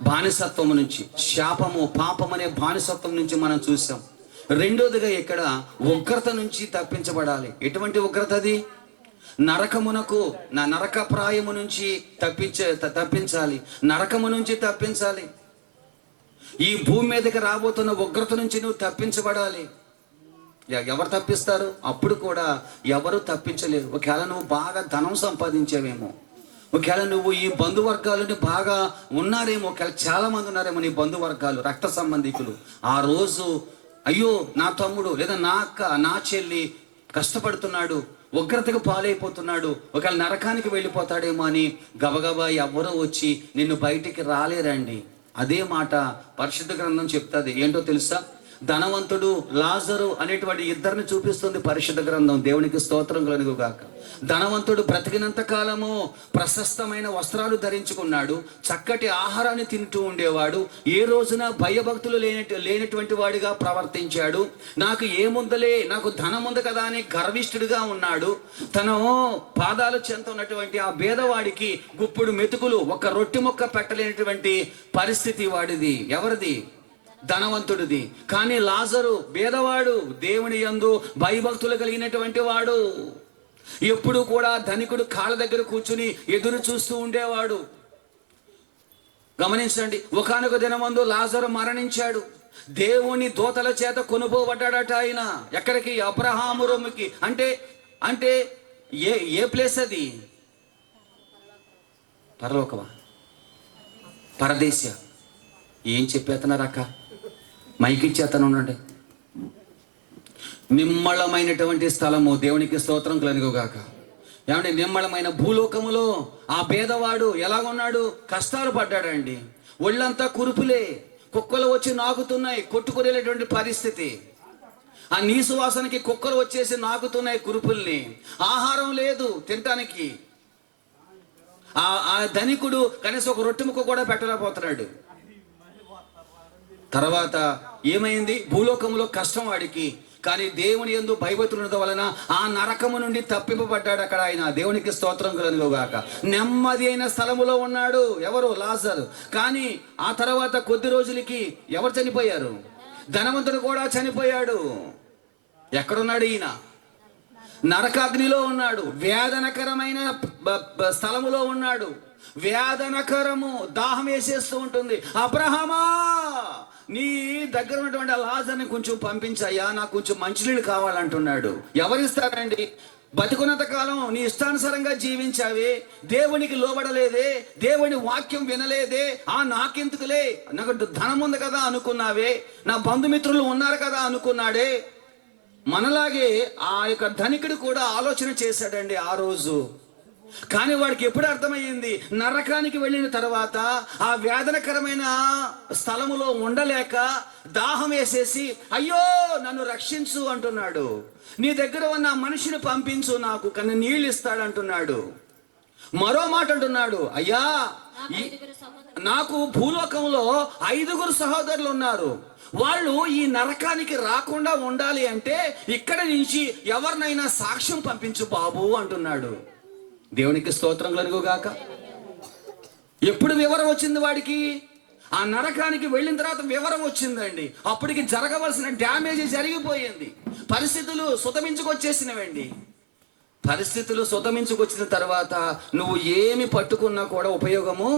బానిసత్వం నుంచి, శాపము, పాపం అనే బానిసత్వం నుంచి మనం చూసాం. రెండోదిగా ఇక్కడ ఉగ్రత నుంచి తప్పించబడాలి. ఎటువంటి ఉగ్రత అది? నరకమునకు, నరకప్రాయము నుంచి తప్పించాలి, నరకము నుంచి తప్పించాలి. ఈ భూమి మీదకి రాబోతున్న ఉగ్రత నుంచి నువ్వు తప్పించబడాలి. ఎవరు తప్పిస్తారు? అప్పుడు కూడా ఎవరు తప్పించలేరు. ఒకవేళ నువ్వు బాగా ధనం సంపాదించావేమో, ఒకవేళ నువ్వు ఈ బంధువర్గాలని బాగా ఉన్నారేమో, ఒకవేళ చాలా మంది ఉన్నారేమో నీ బంధువర్గాలు, రక్త సంబంధికులు. ఆ రోజు అయ్యో నా తమ్ముడు లేదా నా అక్క, నా చెల్లి కష్టపడుతున్నాడు, ఉగ్రతకు పాలైపోతున్నాడు, ఒకవేళ నరకానికి వెళ్ళిపోతాడేమో అని గబగబా ఎవ్వరూ వచ్చి నిన్ను బయటికి రాలేరండి. అదే మాట పరిశుద్ధ గ్రంథం చెప్తుంది. ఏంటో తెలుసా? ధనవంతుడు, లాజరు అనేటువంటి ఇద్దరిని చూపిస్తుంది పరిశుద్ధ గ్రంథం. దేవునికి స్తోత్రం కలుగు గాక. ధనవంతుడు బ్రతికినంత కాలము ప్రశస్తమైన వస్త్రాలు ధరించుకున్నాడు, చక్కటి ఆహారాన్ని తింటూ ఉండేవాడు, ఏ రోజున భయభక్తులు లేనటువంటి వాడిగా ప్రవర్తించాడు. నాకు ఏముందలే, నాకు ధనం ఉంది కదా అని గర్విష్ఠుడిగా ఉన్నాడు. తను పాదాలు చెంత ఉన్నటువంటి ఆ భేదవాడికి గుప్పుడు మెతుకులు, ఒక రొట్టె ముక్క పెట్టలేనటువంటి పరిస్థితి వాడిది. ఎవరిది? ధనవంతుడిది. కానీ లాజరు భేదవాడు, దేవుని యందు భయభక్తులు కలిగినటువంటి వాడు. ఎప్పుడు కూడా ధనికుడు కాళ్ళ దగ్గర కూర్చుని ఎదురు చూస్తూ ఉండేవాడు. గమనించండి, ఒకానొక దినమందు లాజరు మరణించాడు. దేవుని దూతల చేత కొనుపోబడ్డాడట ఆయన. ఎక్కడికి? అబ్రహాము రొమ్ముకి. అంటే ఏ ప్లేస్ అది? పరలోకమా? పరదేశ? ఏం చెప్పేస్తున్నారు అక్క? మైకి ఇచ్చేతను ఉండండి. నిమ్మళమైనటువంటి స్థలము. దేవునికి స్తోత్రం కలుగుగాక. ఏమంటే నిమ్మళమైన భూలోకములో ఆ పేదవాడు ఎలాగున్నాడు? కష్టాలు పడ్డాడండి. ఒళ్ళంతా కురుపులే, కుక్కలు వచ్చి నాకుతున్నాయి, కొట్టుకునేటువంటి పరిస్థితి. ఆ నీసు వాసనకి కుక్కలు వచ్చేసి నాకుతున్నాయి కురుపుల్ని. ఆహారం లేదు తినటానికి. ఆ ధనికుడు కనీసం ఒక రొట్టె ముక్క కూడా పెట్టలేకపోతున్నాడు. తర్వాత ఏమైంది? భూలోకంలో కష్టం వాడికి. కానీ దేవుని యందు భయభక్తులు ఉండడం వలన ఆ నరకము నుండి తప్పింపబడ్డాడు అక్కడ ఆయన. దేవునికి స్తోత్రం కలుగుగాక. నెమ్మది అయిన స్థలములో ఉన్నాడు. ఎవరు? లాజరు. కానీ ఆ తర్వాత కొద్ది రోజులకి ఎవరు చనిపోయారు? ధనవంతుడు కూడా చనిపోయాడు. ఎక్కడున్నాడు ఈయన? నరకాగ్నిలో ఉన్నాడు. వేదనకరమైన స్థలములో ఉన్నాడు. వేదనకరము, దాహం వేసేస్తూ ఉంటుంది. అబ్రహామా, నీ దగ్గర ఉన్నటువంటి ఆ లాజర్ని కొంచెం పంపించాయా, నాకు కొంచెం మంచినీళ్ళు కావాలంటున్నాడు. ఎవరిస్తారండి? బతికున్నంత కాలం నీ ఇష్టానుసారంగా జీవించావే, దేవునికి లోబడలేదే, దేవుని వాక్యం వినలేదే, నాకెందుకులే, నాకు ధనం ఉంది కదా అనుకున్నావే, నా బంధుమిత్రులు ఉన్నారు కదా అనుకున్నాడే. మనలాగే ఆ యొక్క ధనికుడు కూడా ఆలోచన చేశాడండి ఆ రోజు. కానీ వాడికి ఎప్పుడు అర్థమయ్యింది? నరకానికి వెళ్ళిన తర్వాత ఆ వేదనకరమైన స్థలములో ఉండలేక దాహం వేసేసి అయ్యో నన్ను రక్షించు అంటున్నాడు. నీ దగ్గర ఉన్న మనిషిని పంపించు, నాకు కానీ నీళ్ళు ఇస్తాడు అంటున్నాడు. మరో మాట అంటున్నాడు, అయ్యా నాకు భూలోకంలో 5 సహోదరులు ఉన్నారు, వాళ్ళు ఈ నరకానికి రాకుండా ఉండాలి అంటే ఇక్కడి నుంచి ఎవరినైనా సాక్ష్యం పంపించు బాబు అంటున్నాడు. దేవునికి స్తోత్రం కలుగుగాక. ఎప్పుడు వివరం వచ్చింది వాడికి? ఆ నరకానికి వెళ్ళిన తర్వాత వివరం వచ్చిందండి. అప్పటికి జరగవలసిన డ్యామేజ్ జరిగిపోయింది. పరిస్థితులు సుతమించుకొచ్చేసినవండి. పరిస్థితులు సుతమించుకొచ్చిన తర్వాత నువ్వు ఏమి పట్టుకున్నా కూడా ఉపయోగము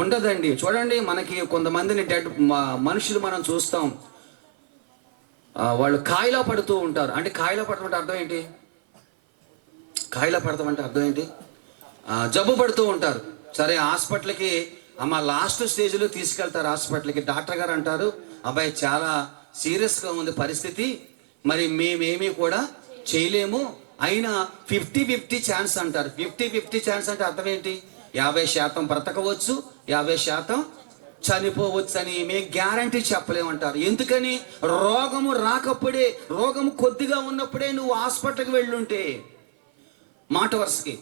ఉండదండి. చూడండి, మనకి కొంతమందిని మనుషులు మనం చూస్తాం, వాళ్ళు కాయిలా పడుతూ ఉంటారు. అంటే కాయిలా పడటం అర్థం ఏంటి? కాయిలా పడతాం అంటే అర్థం ఏంటి? జబ్బు పడుతూ ఉంటారు. సరే, హాస్పిటల్కి అమ్మ లాస్ట్ స్టేజ్లో తీసుకెళ్తారు. హాస్పిటల్కి డాక్టర్ గారు అంటారు, అబ్బాయి చాలా సీరియస్గా ఉంది పరిస్థితి, మరి మేమేమీ కూడా చేయలేము, అయినా 50-50 ఛాన్స్ అంటారు. 50-50 ఛాన్స్ అంటే అర్థం ఏంటి? 50% బ్రతకవచ్చు, 50% చనిపోవచ్చు అని మేము గ్యారంటీ చెప్పలేమంటారు. ఎందుకని? రోగము రాకప్పుడే, రోగము కొద్దిగా ఉన్నప్పుడే నువ్వు హాస్పిటల్కి వెళ్ళుంటే, మాట వరుసకి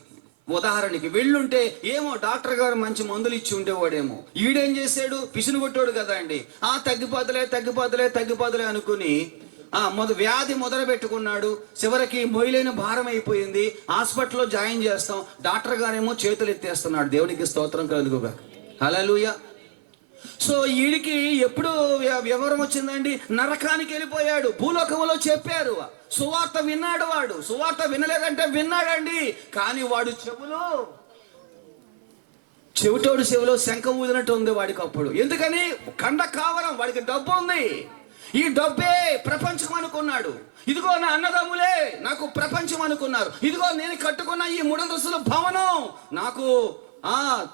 ఉదాహరణకి వెళ్ళుంటే ఏమో డాక్టర్ గారు మంచి మందులు ఇచ్చి ఉండేవాడేమో. ఈడేం చేశాడు? పిసిని కొట్టాడు కదా అండి. తగ్గిపోతలే అనుకుని వ్యాధి మొదలు పెట్టుకున్నాడు. చివరికి మొయిలైన భారం అయిపోయింది. హాస్పిటల్లో జాయిన్ చేస్తాం, డాక్టర్ గారేమో చేతులు ఎత్తేస్తున్నాడు. దేవునికి స్తోత్రం కలుగుగా. హల్లెలూయా. సో వీడికి ఎప్పుడు వివరం వచ్చిందండి? నరకానికి వెళ్ళిపోయాడు. భూలోకంలో చెప్పారు, సువార్త విన్నాడు. వాడు సువార్త వినలేదంటే విన్నాడండి, కానీ వాడు చెవిటోడు చెవిలో శంఖ ఊదినట్టు ఉంది వాడికి అప్పుడు. ఎందుకని? కండ కావరం. వాడికి డబ్బు ఉంది. ఈ డబ్బే ప్రపంచం అనుకున్నాడు. ఇదిగో నా అన్నదమ్ములే నాకు ప్రపంచం అనుకున్నారు. ఇదిగో నేను కట్టుకున్న ఈ 3 అంతస్తుల భవనం నాకు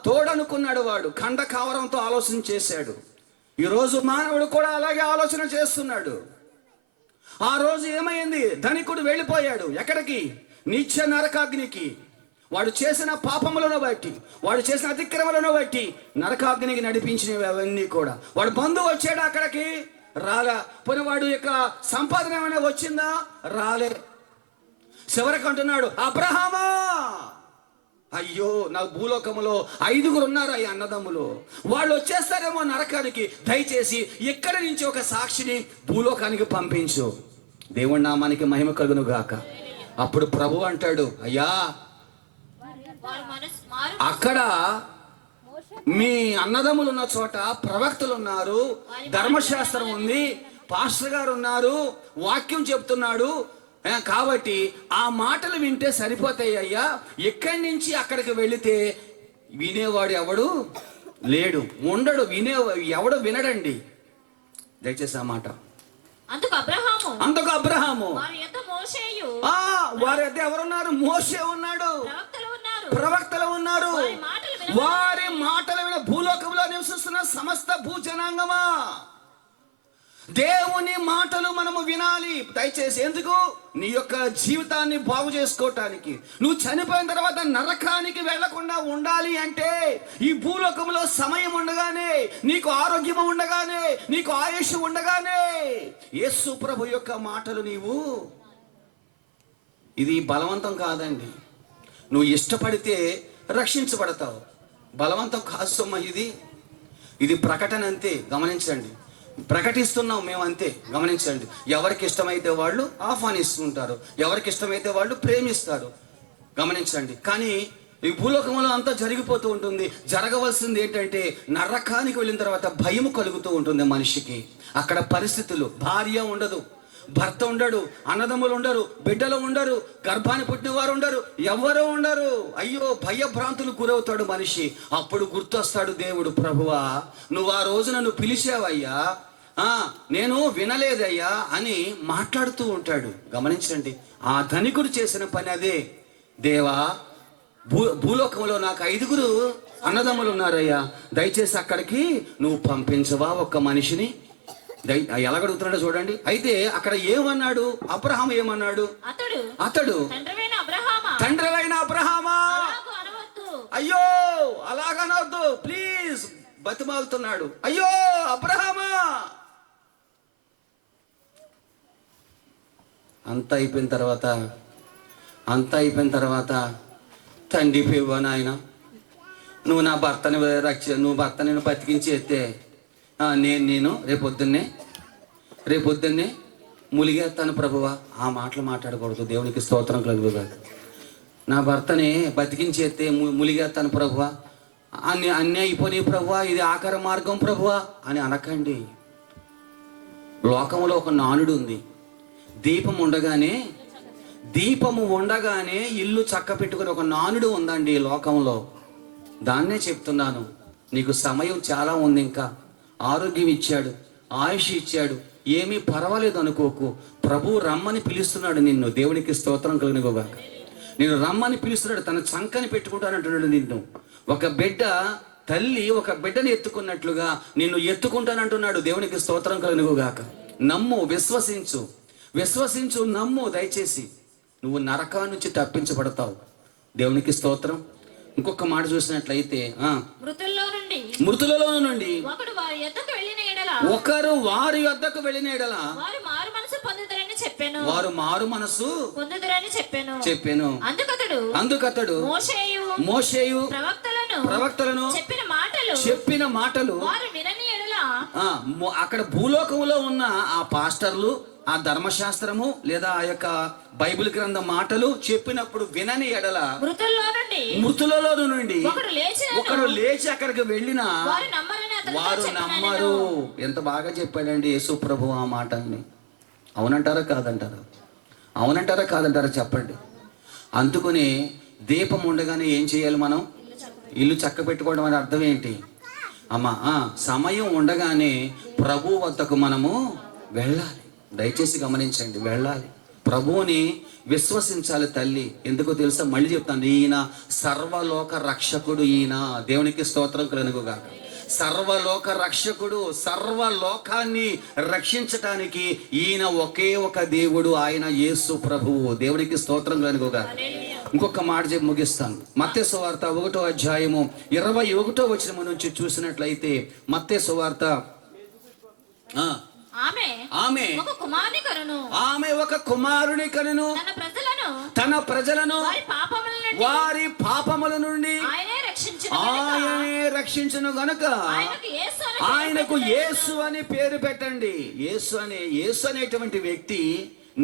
తోడనుకున్నాడు. వాడు కండ కావరంతో ఆలోచన చేశాడు. ఈరోజు మానవుడు కూడా అలాగే ఆలోచన చేస్తున్నాడు. ఆ రోజు ఏమైంది? ధనికుడు వెళ్ళిపోయాడు. ఎక్కడికి? నిత్య నరకాగ్నికి. వాడు చేసిన పాపములను బట్టి, వాడు చేసిన అతిక్రమలను బట్టి నరకాగ్నికి నడిపించినవి అవన్నీ కూడా. వాడు బంధువు వచ్చాడు, అక్కడికి రాలే. పోనీ వాడు యొక్క సంపాదన ఏమైనా వచ్చిందా? రాలే. చివరికి అంటున్నాడు, అబ్రహామా, అయ్యో నా భూలోకములో 5 ఉన్నారు ఈ అన్నదమ్ములు, వాళ్ళు వచ్చేస్తారేమో నరకానికి, దయచేసి ఎక్కడి నుంచి ఒక సాక్షిని భూలోకానికి పంపించు. దేవుడి నామానికి మహిమ కలుగును గాక. అప్పుడు ప్రభు అంటాడు, అయ్యా అక్కడ మీ అన్నదమ్ములు ఉన్న చోట ప్రవక్తలు ఉన్నారు, ధర్మశాస్త్రం ఉంది, పాస్టర్ గారు ఉన్నారు, వాక్యం చెప్తున్నాడు, కాబట్టి ఆ మాటలు వింటే సరిపోతాయి అయ్యా. ఎక్కడి నుంచి అక్కడికి వెళితే వినేవాడు ఎవడు లేడు, ఉండడు, ఎవడు వినడండి. దయచేసి ఆ మాట. అందుకు అబ్రహాము వారి యొద్ద ఎవరున్నారు? మోషే ఉన్నాడు, ప్రవక్తలు ఉన్నారు. వారి మాటలు విన భూలోకంలో నివసిస్తున్న సమస్త భూజనాంగమా, దేవుని మాటలు మనము వినాలి. దయచేసి ఎందుకు? నీ యొక్క జీవితాన్ని బాగు చేసుకోవటానికి. నువ్వు చనిపోయిన తర్వాత నరకానికి వెళ్లకుండా ఉండాలి అంటే ఈ భూలోకంలో సమయం ఉండగానే, నీకు ఆరోగ్యం ఉండగానే, నీకు ఆయుష్ ఉండగానే యేసు ప్రభు యొక్క మాటలు నీవు, ఇది బలవంతం కాదండి. నువ్వు ఇష్టపడితే రక్షించబడతావు. బలవంతం కాదు సొమ్మ. ఇది ప్రకటన అంతే. గమనించండి, ప్రకటిస్తున్నాం మేము అంతే. గమనించండి, ఎవరికి ఇష్టమైతే వాళ్ళు ఆహ్వానిస్తుంటారు, ఎవరికి ఇష్టమైతే వాళ్ళు ప్రేమిస్తారు. గమనించండి. కానీ ఈ భూలోకంలో అంతా జరిగిపోతూ ఉంటుంది. జరగవలసింది ఏంటంటే నరకానికి వెళ్ళిన తర్వాత భయం కలుగుతూ ఉంటుంది మనిషికి. అక్కడ పరిస్థితులు, భార్య ఉండదు, భర్త ఉండడు, అన్నదమ్ములు ఉండరు, బిడ్డలు ఉండరు, గర్భాన్ని పుట్టిన వారు ఉండరు, ఎవరు ఉండరు. అయ్యో భయభ్రాంతులు గురవుతాడు మనిషి. అప్పుడు గుర్తొస్తాడు దేవుడు, ప్రభువా నువ్వు ఆ రోజు నన్ను పిలిచావయ్యా, నేను వినలేదయ్యా అని మాట్లాడుతూ ఉంటాడు. గమనించండి, ఆ ధనికుడు చేసిన పని అదే. దేవా భూలోకంలో నాకు 5 అన్నదమ్ములు ఉన్నారయ్యా, దయచేసి అక్కడికి నువ్వు పంపించవా ఒక్క మనిషిని? ఎలాగడుగుతున్నాడో చూడండి. అయితే అక్కడ ఏమన్నాడు? అబ్రహాము ఏమన్నాడు? అతడు తండ్రివైన అబ్రహామా, అయ్యో అలాగనవద్దు ప్లీజ్, బతిమాలుతున్నాడు. అయ్యో అబ్రహామా. అంతా అయిపోయిన తర్వాత తండ్రి పేవా నాయన, నువ్వు నా భర్తని నువ్వు భర్తని బతికించి ఎత్తే నేను రేపొద్దున్నే ములిగేస్తాను ప్రభువా. ఆ మాటలు మాట్లాడకూడదు. దేవునికి స్తోత్రం కలుగుగా. నా భర్తని బతికించి ఎత్తే ములిగేస్తాను ప్రభువా, అన్నీ అయిపోయి ప్రభువా, ఇది ఆఖరి మార్గం ప్రభువా అని అనకండి. లోకంలో ఒక నానుడు ఉంది. దీపము ఉండగానే ఇల్లు చక్క పెట్టుకుని ఒక నానుడు ఉందండి ఈ లోకంలో. దాన్నే చెప్తున్నాను. నీకు సమయం చాలా ఉంది, ఇంకా ఆరోగ్యం ఇచ్చాడు, ఆయుష్ ఇచ్చాడు, ఏమీ పర్వాలేదు అనుకోకు. ప్రభు రమ్మని పిలుస్తున్నాడు నిన్ను. దేవునికి స్తోత్రం కలుగునుగాక. నేను రమ్మని పిలుస్తున్నాడు, తన చంకని పెట్టుకుంటానంటున్నాడు నిన్ను. ఒక బిడ్డ తల్లి ఒక బిడ్డని ఎత్తుకున్నట్లుగా నిన్ను ఎత్తుకుంటానంటున్నాడు. దేవునికి స్తోత్రం కలుగుగాక. నమ్ము, విశ్వసించు, విశ్వసించు, నమ్ము. దయచేసి నువ్వు నరకా నుంచి తప్పించబడతావు. దేవునికి స్తోత్రం. ఇంకొక మాట చూసినట్లయితే మృతులలో నుండి ఒకరు వారి యొద్దకు వెళ్ళిన ఎడల వారు మారు మనసు చెప్పాను. అందుకతడు మోషేయు ప్రవక్తలను చెప్పిన మాటలు అక్కడ భూలోకంలో ఉన్న ఆ పాస్టర్లు, ఆ ధర్మశాస్త్రము లేదా ఆ యొక్క బైబిల్ గ్రంథం మాటలు చెప్పినప్పుడు వినని ఎడల మృతులలో నుండి ఒకడు లేచి అక్కడికి వెళ్ళినా వారు నమ్మరు. ఎంత బాగా చెప్పాడండి యేసు ప్రభు ఆ మాటల్ని. అవునంటారా కాదంటారా? అవునంటారా కాదంటారా? చెప్పండి. అందుకని దీపం ఉండగానే ఏం చేయాలి మనం? ఇల్లు చక్క పెట్టుకోవడం అనే అర్థం ఏంటి అమ్మా? సమయం ఉండగానే ప్రభు వద్దకు మనము వెళ్ళాలి. దయచేసి గమనించండి, వెళ్ళాలి. ప్రభువుని విశ్వసించాలి తల్లి. ఎందుకో తెలుసా? మళ్ళీ చెప్తాను, ఈయన సర్వలోక రక్షకుడు. ఈయన దేవునికి స్తోత్రం కలుగుగాక. సర్వలోక రక్షకుడు. సర్వలోకాన్ని రక్షించటానికి ఈయన ఒకే ఒక దేవుడు, ఆయన యేసు ప్రభువు. దేవునికి స్తోత్రం కలుగుగాక. ఇంకొక మాట చెప్పి ముగిస్తాను. మత్తయి సువార్త 1వ అధ్యాయము 21వ వచనం నుంచి చూసినట్లయితే, మత్తయి సువార్త ఆమె ఒక కుమారుని కనును తన ప్రజలను వారి పాపముల నుండి ఆయనే రక్షించును గనుక ఆయనకు యేసు అని పేరు పెట్టండి. యేసు అనేటువంటి వ్యక్తి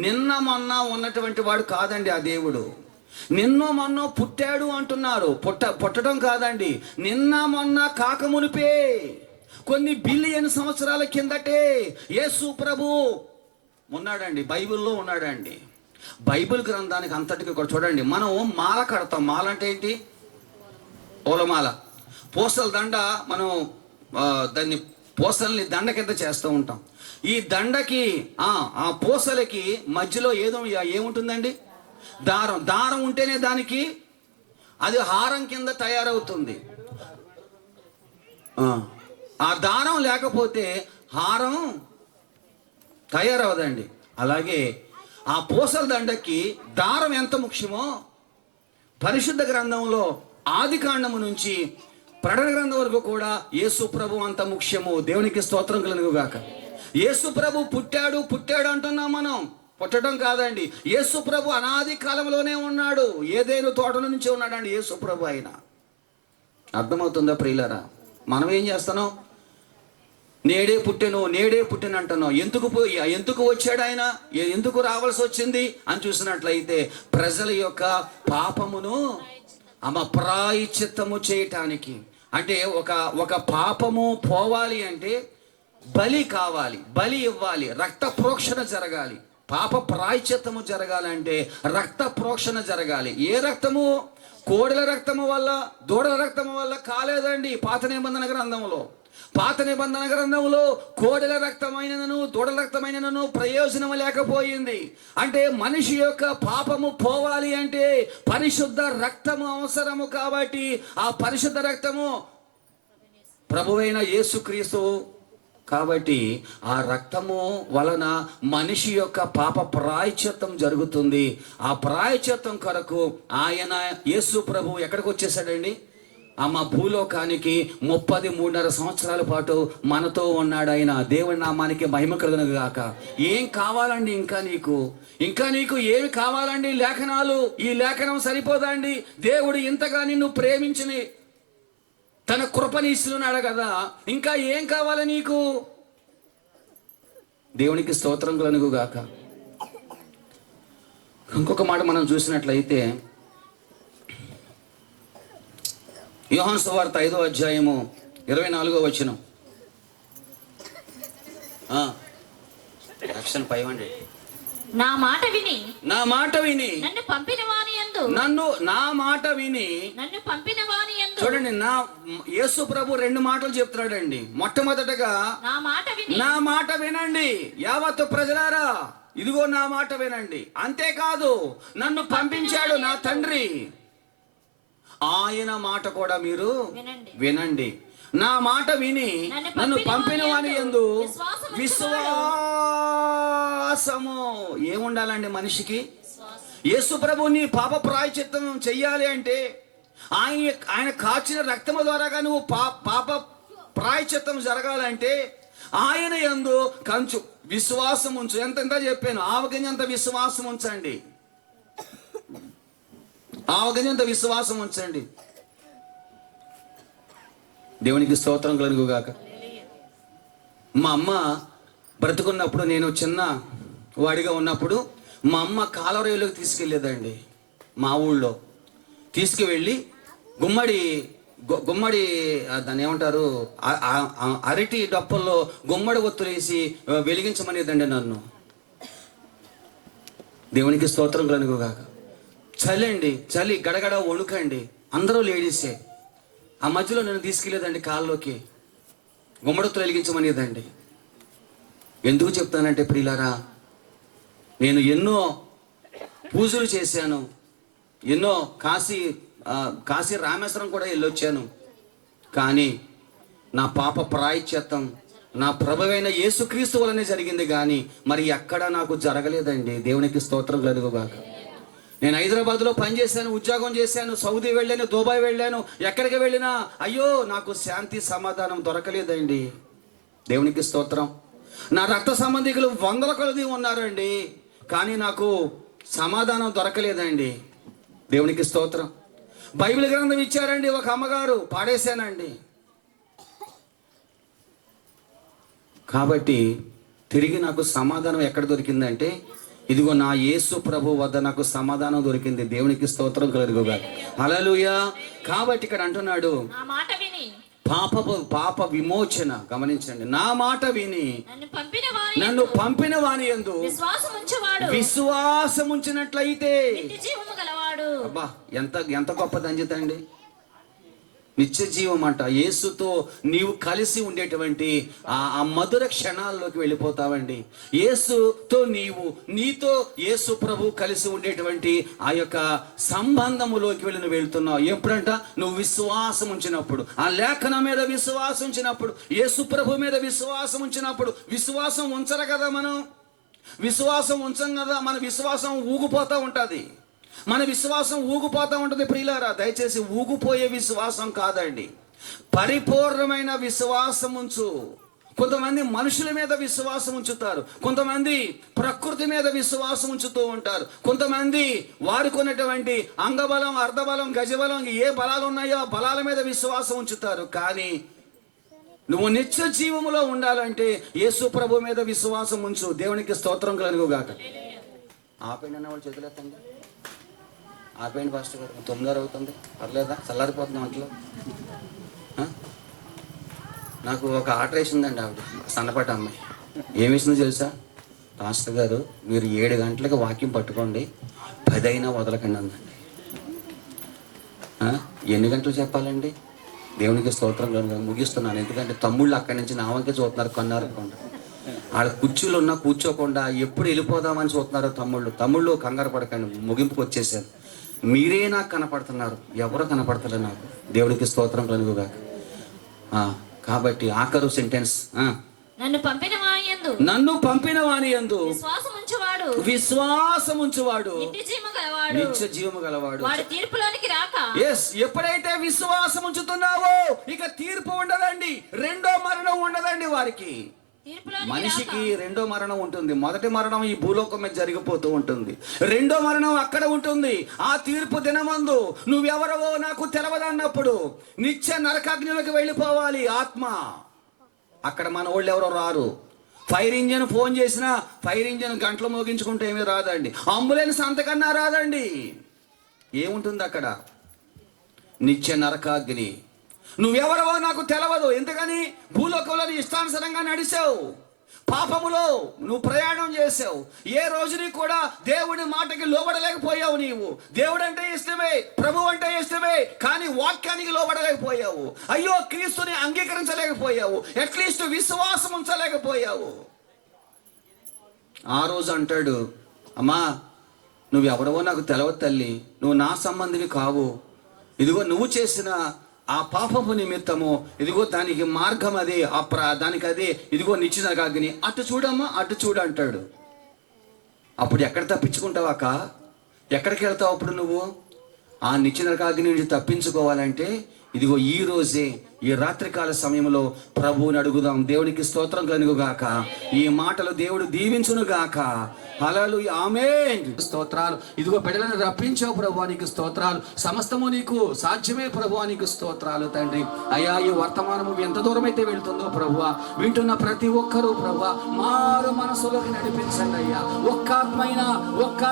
నిన్న మొన్న ఉన్నటువంటి వాడు కాదండి. ఆ దేవుడు నిన్న మొన్న పుట్టాడు అంటున్నారు. పుట్టడం కాదండి, నిన్న మొన్న కాకమునిపే కొన్ని బిలియన్ సంవత్సరాల కిందటే యేసు ప్రభు ఉన్నాడండి. బైబిల్లో ఉన్నాడండి. బైబిల్ గ్రంథానికి అంతటికి కూడా చూడండి. మనం మాల కడతాం. మాల అంటే ఏంటి? పూలమాల, పూసల దండ. మనం దాన్ని పూసల్ని దండ కింద చేస్తూ ఉంటాం. ఈ దండకి ఆ పూసలకి మధ్యలో ఏముంటుందండి? దారం ఉంటేనే దానికి అది హారం కింద తయారవుతుంది. ఆ దారం లేకపోతే హారం తయారవదండి. అలాగే ఆ పూసల దండకి దారం ఎంత ముఖ్యమో పరిశుద్ధ గ్రంథంలో ఆది కాండము నుంచి ప్రకటన గ్రంథం వరకు కూడా యేసు ప్రభు అంత ముఖ్యము. దేవునికి స్తోత్రం కలుగుగాక. యేసు ప్రభు పుట్టాడు అంటున్నాం మనం. పుట్టడం కాదండి, యేసు ప్రభు అనాది కాలంలోనే ఉన్నాడు. ఏదేను తోటల నుంచి ఉన్నాడండి యేసు ప్రభు. ఆయన అర్థమవుతుందా ప్రియులారా? మనం ఏం చేస్తున్నాం? నేడే పుట్టెను అంటున్నాం. ఎందుకు వచ్చాడు ఆయన? ఎందుకు రావాల్సి వచ్చింది అని చూసినట్లయితే ప్రజల యొక్క పాపమును ప్రాయశ్చిత్తము చేయటానికి. అంటే ఒక పాపము పోవాలి అంటే బలి కావాలి, బలి ఇవ్వాలి, రక్త ప్రోక్షణ జరగాలి. పాప ప్రాయశ్చిత్తము జరగాలంటే రక్త ప్రోక్షణ జరగాలి. ఏ రక్తము? కోడెల రక్తము వల్ల, దూడల రక్తము వల్ల కాలేదండి. పాత నిబంధన గ్రంథంలో కోడెల రక్తమైనను దూడల రక్తమైనను ప్రయోజనం లేకపోయింది. అంటే మనిషి యొక్క పాపము పోవాలి అంటే పరిశుద్ధ రక్తము అవసరము. కాబట్టి ఆ పరిశుద్ధ రక్తము ప్రభువైన యేసుక్రీస్తు. కాబట్టి ఆ రక్తము వలన మనిషి యొక్క పాప ప్రాయశ్చిత్తం జరుగుతుంది. ఆ ప్రాయశ్చిత్తం కొరకు ఆయన యేసు ప్రభు ఎక్కడికి వచ్చేసాడండి? భూలోకానికి 33.5 సంవత్సరాల పాటు మనతో ఉన్నాడు ఆయన. దేవుని నామానికి మహిమ కలుగును గాక. ఏం కావాలండి ఇంకా నీకు ఏమి కావాలండి? లేఖనాలు. ఈ లేఖనం సరిపోదండి. దేవుడు ఇంతగా నిన్ను ప్రేమించి తన కృపని ఇస్తున్నాడు కదా, ఇంకా ఏం కావాలి నీకు? దేవునికి స్తోత్రం కలుగును గాక. ఇంకొక మాట మనం చూసినట్లయితే యోహాను సువార్త 5వ అధ్యాయము 24వ వచనం. యాక్షన్ 500. నా మాట విని నన్ను పంపిన వాని యందు చూడండి. యేసు ప్రభు 2 మాటలు చెప్తున్నాడండి. మొట్టమొదటగా నా మాట వినండి యావత్తు ప్రజలారా. ఇదిగో నా మాట వినండి. అంతేకాదు నన్ను పంపించాడు నా తండ్రి, ఆయన మాట కూడా మీరు వినండి. నా మాట విని నన్ను పంపిన వాని యందు విశ్వాసము ఏముండాలండి మనిషికి? యేసు ప్రభుని పాప ప్రాయశ్చిత్తం చెయ్యాలి అంటే ఆయన కాచిన రక్తము ద్వారాగా నువ్వు పాప ప్రాయశ్చిత్తం జరగాలంటే ఆయన యందు కంచు విశ్వాసం ఉంచు. ఎంత చెప్పాను, ఆవగింజంత విశ్వాసం ఉంచండి, ఆవగింజంత విశ్వాసం ఉంచండి. దేవునికి స్తోత్రం కలుగుగాక. మా అమ్మ బ్రతుకున్నప్పుడు, నేను చిన్న వాడిగా ఉన్నప్పుడు మా అమ్మ కాలవరేవులోకి తీసుకెళ్ళేదండి. మా ఊళ్ళో తీసుకువెళ్ళి గుమ్మడి దాన్ని ఏమంటారు, అరటి డప్పల్లో గుమ్మడి ఒత్తులేసి వెలిగించమనేదండి నన్ను. దేవునికి స్తోత్రం కలుగుగాక. చలి అండి, చలి, గడగడ వణుకండి, అందరూ లేడీసే. ఆ మధ్యలో నన్ను తీసుకెళ్ళేదండి కాల్లోకి, గుమ్మడొత్తు వెలిగించమనేదండి. ఎందుకు చెప్తానంటే ప్రియులారా, నేను ఎన్నో పూజలు చేశాను, ఎన్నో కాశీ రామేశ్వరం కూడా వెళ్ళొచ్చాను. కానీ నా పాప ప్రాయశ్చిత్తం నా ప్రభువైన యేసుక్రీస్తు వలనే జరిగింది, కానీ మరి ఎక్కడా నాకు జరగలేదండి. దేవునికి స్తోత్రం కలుగుగాక. నేను హైదరాబాద్లో పనిచేశాను, ఉద్యోగం చేశాను, సౌదీ వెళ్ళాను, దుబాయ్ వెళ్ళాను, ఎక్కడికి వెళ్ళినా అయ్యో నాకు శాంతి సమాధానం దొరకలేదండి. దేవునికి స్తోత్రం. నా రక్త సంబంధికులు 100 కొలది ఉన్నారండి, కానీ నాకు సమాధానం దొరకలేదండి. దేవునికి స్తోత్రం. బైబిల్ గ్రంథం ఇచ్చారండి ఒక అమ్మగారు, పాడేశానండి. కాబట్టి తిరిగి నాకు సమాధానం ఎక్కడ దొరికిందంటే, ఇదిగో నా యేసు ప్రభు వద్ద నాకు సమాధానం దొరికింది. దేవునికి స్తోత్రం కలుగుగాక. హల్లెలూయా. కాబట్టి ఇక్కడ అంటున్నాడు, పాప విమోచన. గమనించండి, నా మాట విని నన్ను పంపిన వాని యందు విశ్వాసం ఉంచినట్లయితే, అబ్బా ఎంత గొప్ప ధన్యత అండి. నిత్య జీవం అంట. యేసుతో నీవు కలిసి ఉండేటువంటి ఆ మధుర క్షణాల్లోకి వెళ్ళిపోతావండి. యేసుతో నీతో యేసు ప్రభు కలిసి ఉండేటువంటి ఆ యొక్క సంబంధములోకి వెళ్ళి నువ్వు వెళ్తున్నావు. ఎప్పుడంట? నువ్వు విశ్వాసం ఉంచినప్పుడు, ఆ లేఖనం మీద విశ్వాసం ఉంచినప్పుడు, యేసు ప్రభు మీద విశ్వాసం ఉంచినప్పుడు. విశ్వాసం ఉంచరు కదా మనం, విశ్వాసం ఉంచం కదా, మన విశ్వాసం ఊగిపోతూ ఉంటుంది. మన విశ్వాసం ఊగిపోతూ ఉంటుంది ప్రియులారా. దయచేసి ఊగిపోయే విశ్వాసం కాదండి, పరిపూర్ణమైన విశ్వాసం ఉంచు. కొంతమంది మనుషుల మీద విశ్వాసం ఉంచుతారు, కొంతమంది ప్రకృతి మీద విశ్వాసం ఉంచుతూ ఉంటారు, కొంతమంది వారికి ఉన్నటువంటి అంగబలం, అర్ధబలం, గజబలం, ఏ బలాలు ఉన్నాయో ఆ బలాల మీద విశ్వాసం ఉంచుతారు. కానీ నువ్వు నిత్య జీవములో ఉండాలంటే యేసు ప్రభు మీద విశ్వాసం ఉంచు. దేవునికి స్తోత్రం కలుగుగాక. ఆపండి అన్న వాళ్ళు చేతులెత్తండి. ఆపేయండి పాస్టర్ గారు, 9:30 అవుతుంది, పర్లేదా? చల్లారిపోతుంది వంటలో. నాకు ఒక ఆర్డర్ వేసిందండి ఆవిడ, సన్నపాటి అమ్మాయి. ఏమి ఇస్తుందో తెలుసా? పాస్టర్ గారు మీరు 7 గంటలకు వాక్యం పట్టుకోండి, 10 అయినా వదలకండి అందండి. ఎన్ని గంటలు చెప్పాలండి? దేవునికి స్తోత్రం ముగిస్తున్నాను. ఎందుకంటే తమ్ముళ్ళు అక్కడి నుంచి నా వంకే చూస్తున్నారు, కన్నారకుండా. వాళ్ళ కుర్చీలు ఉన్నా కూర్చోకుండా ఎప్పుడు వెళ్ళిపోదామని చూస్తున్నారు తమ్ముళ్ళు. కంగారు పడకండి, ముగింపుకు వచ్చేసారు. మీరే నాకు కనపడుతున్నారు, ఎవరో కనపడతలే నాకు. దేవునికి స్తోత్రం కలుగుగాక. కాబట్టి ఆఖరు సెంటెన్స్, నన్ను పంపిన వాని యందు విశ్వాసం ఉంచువాడు నిత్య జీవము గలవాడు. ఎప్పుడైతే విశ్వాసం ఉంచుతున్నావో ఇక తీర్పు ఉండదండి, రెండో మరణం ఉండదండి వారికి. మనిషికి రెండో మరణం ఉంటుంది. మొదటి మరణం ఈ భూలోకం మీద జరిగిపోతూ ఉంటుంది, రెండో మరణం అక్కడ ఉంటుంది. ఆ తీర్పు దినమందు నువ్వెవరవో నాకు తెలవదన్నప్పుడు నిత్య నరకాగ్నిలోకి వెళ్ళిపోవాలి ఆత్మ. అక్కడ మన వాళ్ళు ఎవరో రారు. ఫైర్ ఇంజిన్ ఫోన్ చేసినా ఫైర్ ఇంజిన్ గంటలు మోగించుకుంటే ఏమీ రాదండి, అంబులెన్స్ అంతకన్నా రాదండి. ఏముంటుంది అక్కడ? నిత్య నరకాగ్ని. నువ్వెవరవో నాకు తెలవదు, ఎందుకని భూలోకంలో ఇష్టానుసారంగా నడిచావు, పాపములో నువ్వు ప్రయాణం చేసావు. ఏ రోజుని కూడా దేవుడి మాటకి లోబడలేకపోయావు. నీవు దేవుడు అంటే ఇష్టమే, ప్రభు అంటే ఇష్టమే, కానీ వాక్యానికి లోబడలేకపోయావు. అయ్యో క్రీస్తుని అంగీకరించలేకపోయావు, అట్లీస్ట్ విశ్వాసం ఉంచలేకపోయావు. ఆ రోజు అంటాడు, అమ్మా నువ్వు ఎవడవో నాకు తెలవదు తల్లి, నువ్వు నా సంబంధివి కావు, ఇదిగో నువ్వు చేసిన ఆ పాపపు నిమిత్తము ఇదిగో దానికి మార్గం అదే, దానికి అదే, ఇదిగో నిశ్చితాగ్ని, అటు చూడమ్మా అటు చూడు అంటాడు. అప్పుడు ఎక్కడ తప్పించుకుంటావు అక్క? ఎక్కడికి వెళ్తావు అప్పుడు నువ్వు? ఆ నిశ్చితాగ్ని నుంచి తప్పించుకోవాలంటే ఇదిగో ఈ రోజే, ఈ రాత్రికాల సమయంలో ప్రభువుని అడుగుదాం. దేవునికి స్తోత్రం కలుగుగాక. ఈ మాటలు దేవుడు దీవించునుగాక. హల్లెలూయా, ఆమేన్. స్తోత్రాలు. ఇదిగో బిడ్డలను రప్పించావు ప్రభువా, నీకు స్తోత్రాలు. సమస్తము నీకు సాధ్యమే ప్రభువా, నీకు స్తోత్రాలు తండ్రి. అయ్యా ఈ వర్తమానము ఎంత దూరం అయితే వెళుతుందో ప్రభువా, వింటున్న ప్రతి ఒక్కరూ ప్రభువా మారు మనసులోకి నడిపించండి అయ్యా. ఒక్క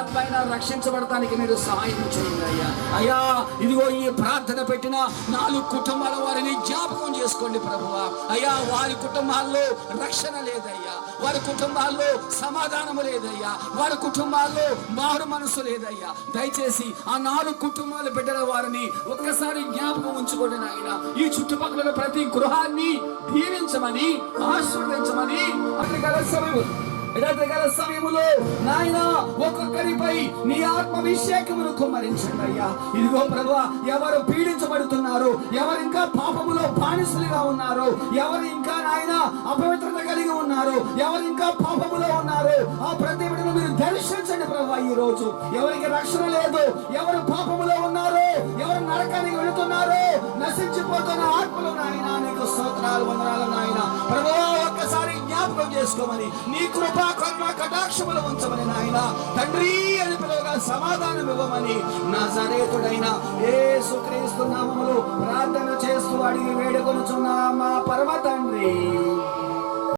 ఆత్మైన రక్షించబడటానికి మీరు సహాయం చేయండి అయ్యా. అయ్యా ఇదిగో ఈ ప్రార్థన పెట్టిన 4 కుటుంబాల వారిని జ్ఞాపకం చేసుకోండి ప్రభువా. అయ్యా వారి కుటుంబాల్లో రక్షణ లేదయ్యా, వారి కుటుంబాల్లో సమాధానము లేదయ్యా, వారి కుటుంబాల్లో మారు మనసు లేదయ్యా. దయచేసి ఆ 4 కుటుంబాలు బిడ్డల వారిని ఒక్కసారి జ్ఞాపకం ఉంచుకోండి నాయన. ఈ చుట్టుపక్కల ప్రతి గృహాన్ని దీవించమని, ఆశీర్వదించమని గల సమయములో నాయన ఒక్కొక్కరిపై నీ ఆత్మాభిషేకమును కుమ్మరించండి అయ్యా. ఇదిగో ప్రభువా, ఎవరు పీడించబడుతున్నారు, ఎవరు ఇంకా పాపములో బానిసలుగా ఉన్నారు, ఎవరు ఇంకా నాయన అపవిత్రత కలిగి ఉన్నారు, ఎవరు ఇంకా పాపములో ఉన్నారు, ఆ ప్రతి బిడ్డను మీరు దర్శించండి ప్రభువా. ఈ రోజు ఎవరికి రక్షణ లేదు, ఎవరు పాపములో ఉన్నారు, ఎవరు నరకానికి వెళుతున్నారు, నశించిపోతున్న ఆత్మలు నాయన నీకు స్తోత్రాలు, వందనాలు నాయన. ప్రభువా ఒక్కసారి జ్ఞాపకం చేసుకోమని, నీ కృప కరుణ కటాక్షములు ఉంచమని నాయన. తండ్రి అని పిలువగా సమాధానం ఇవ్వమని నజరేతుడైన యేసుక్రీస్తు నామములో ప్రార్థన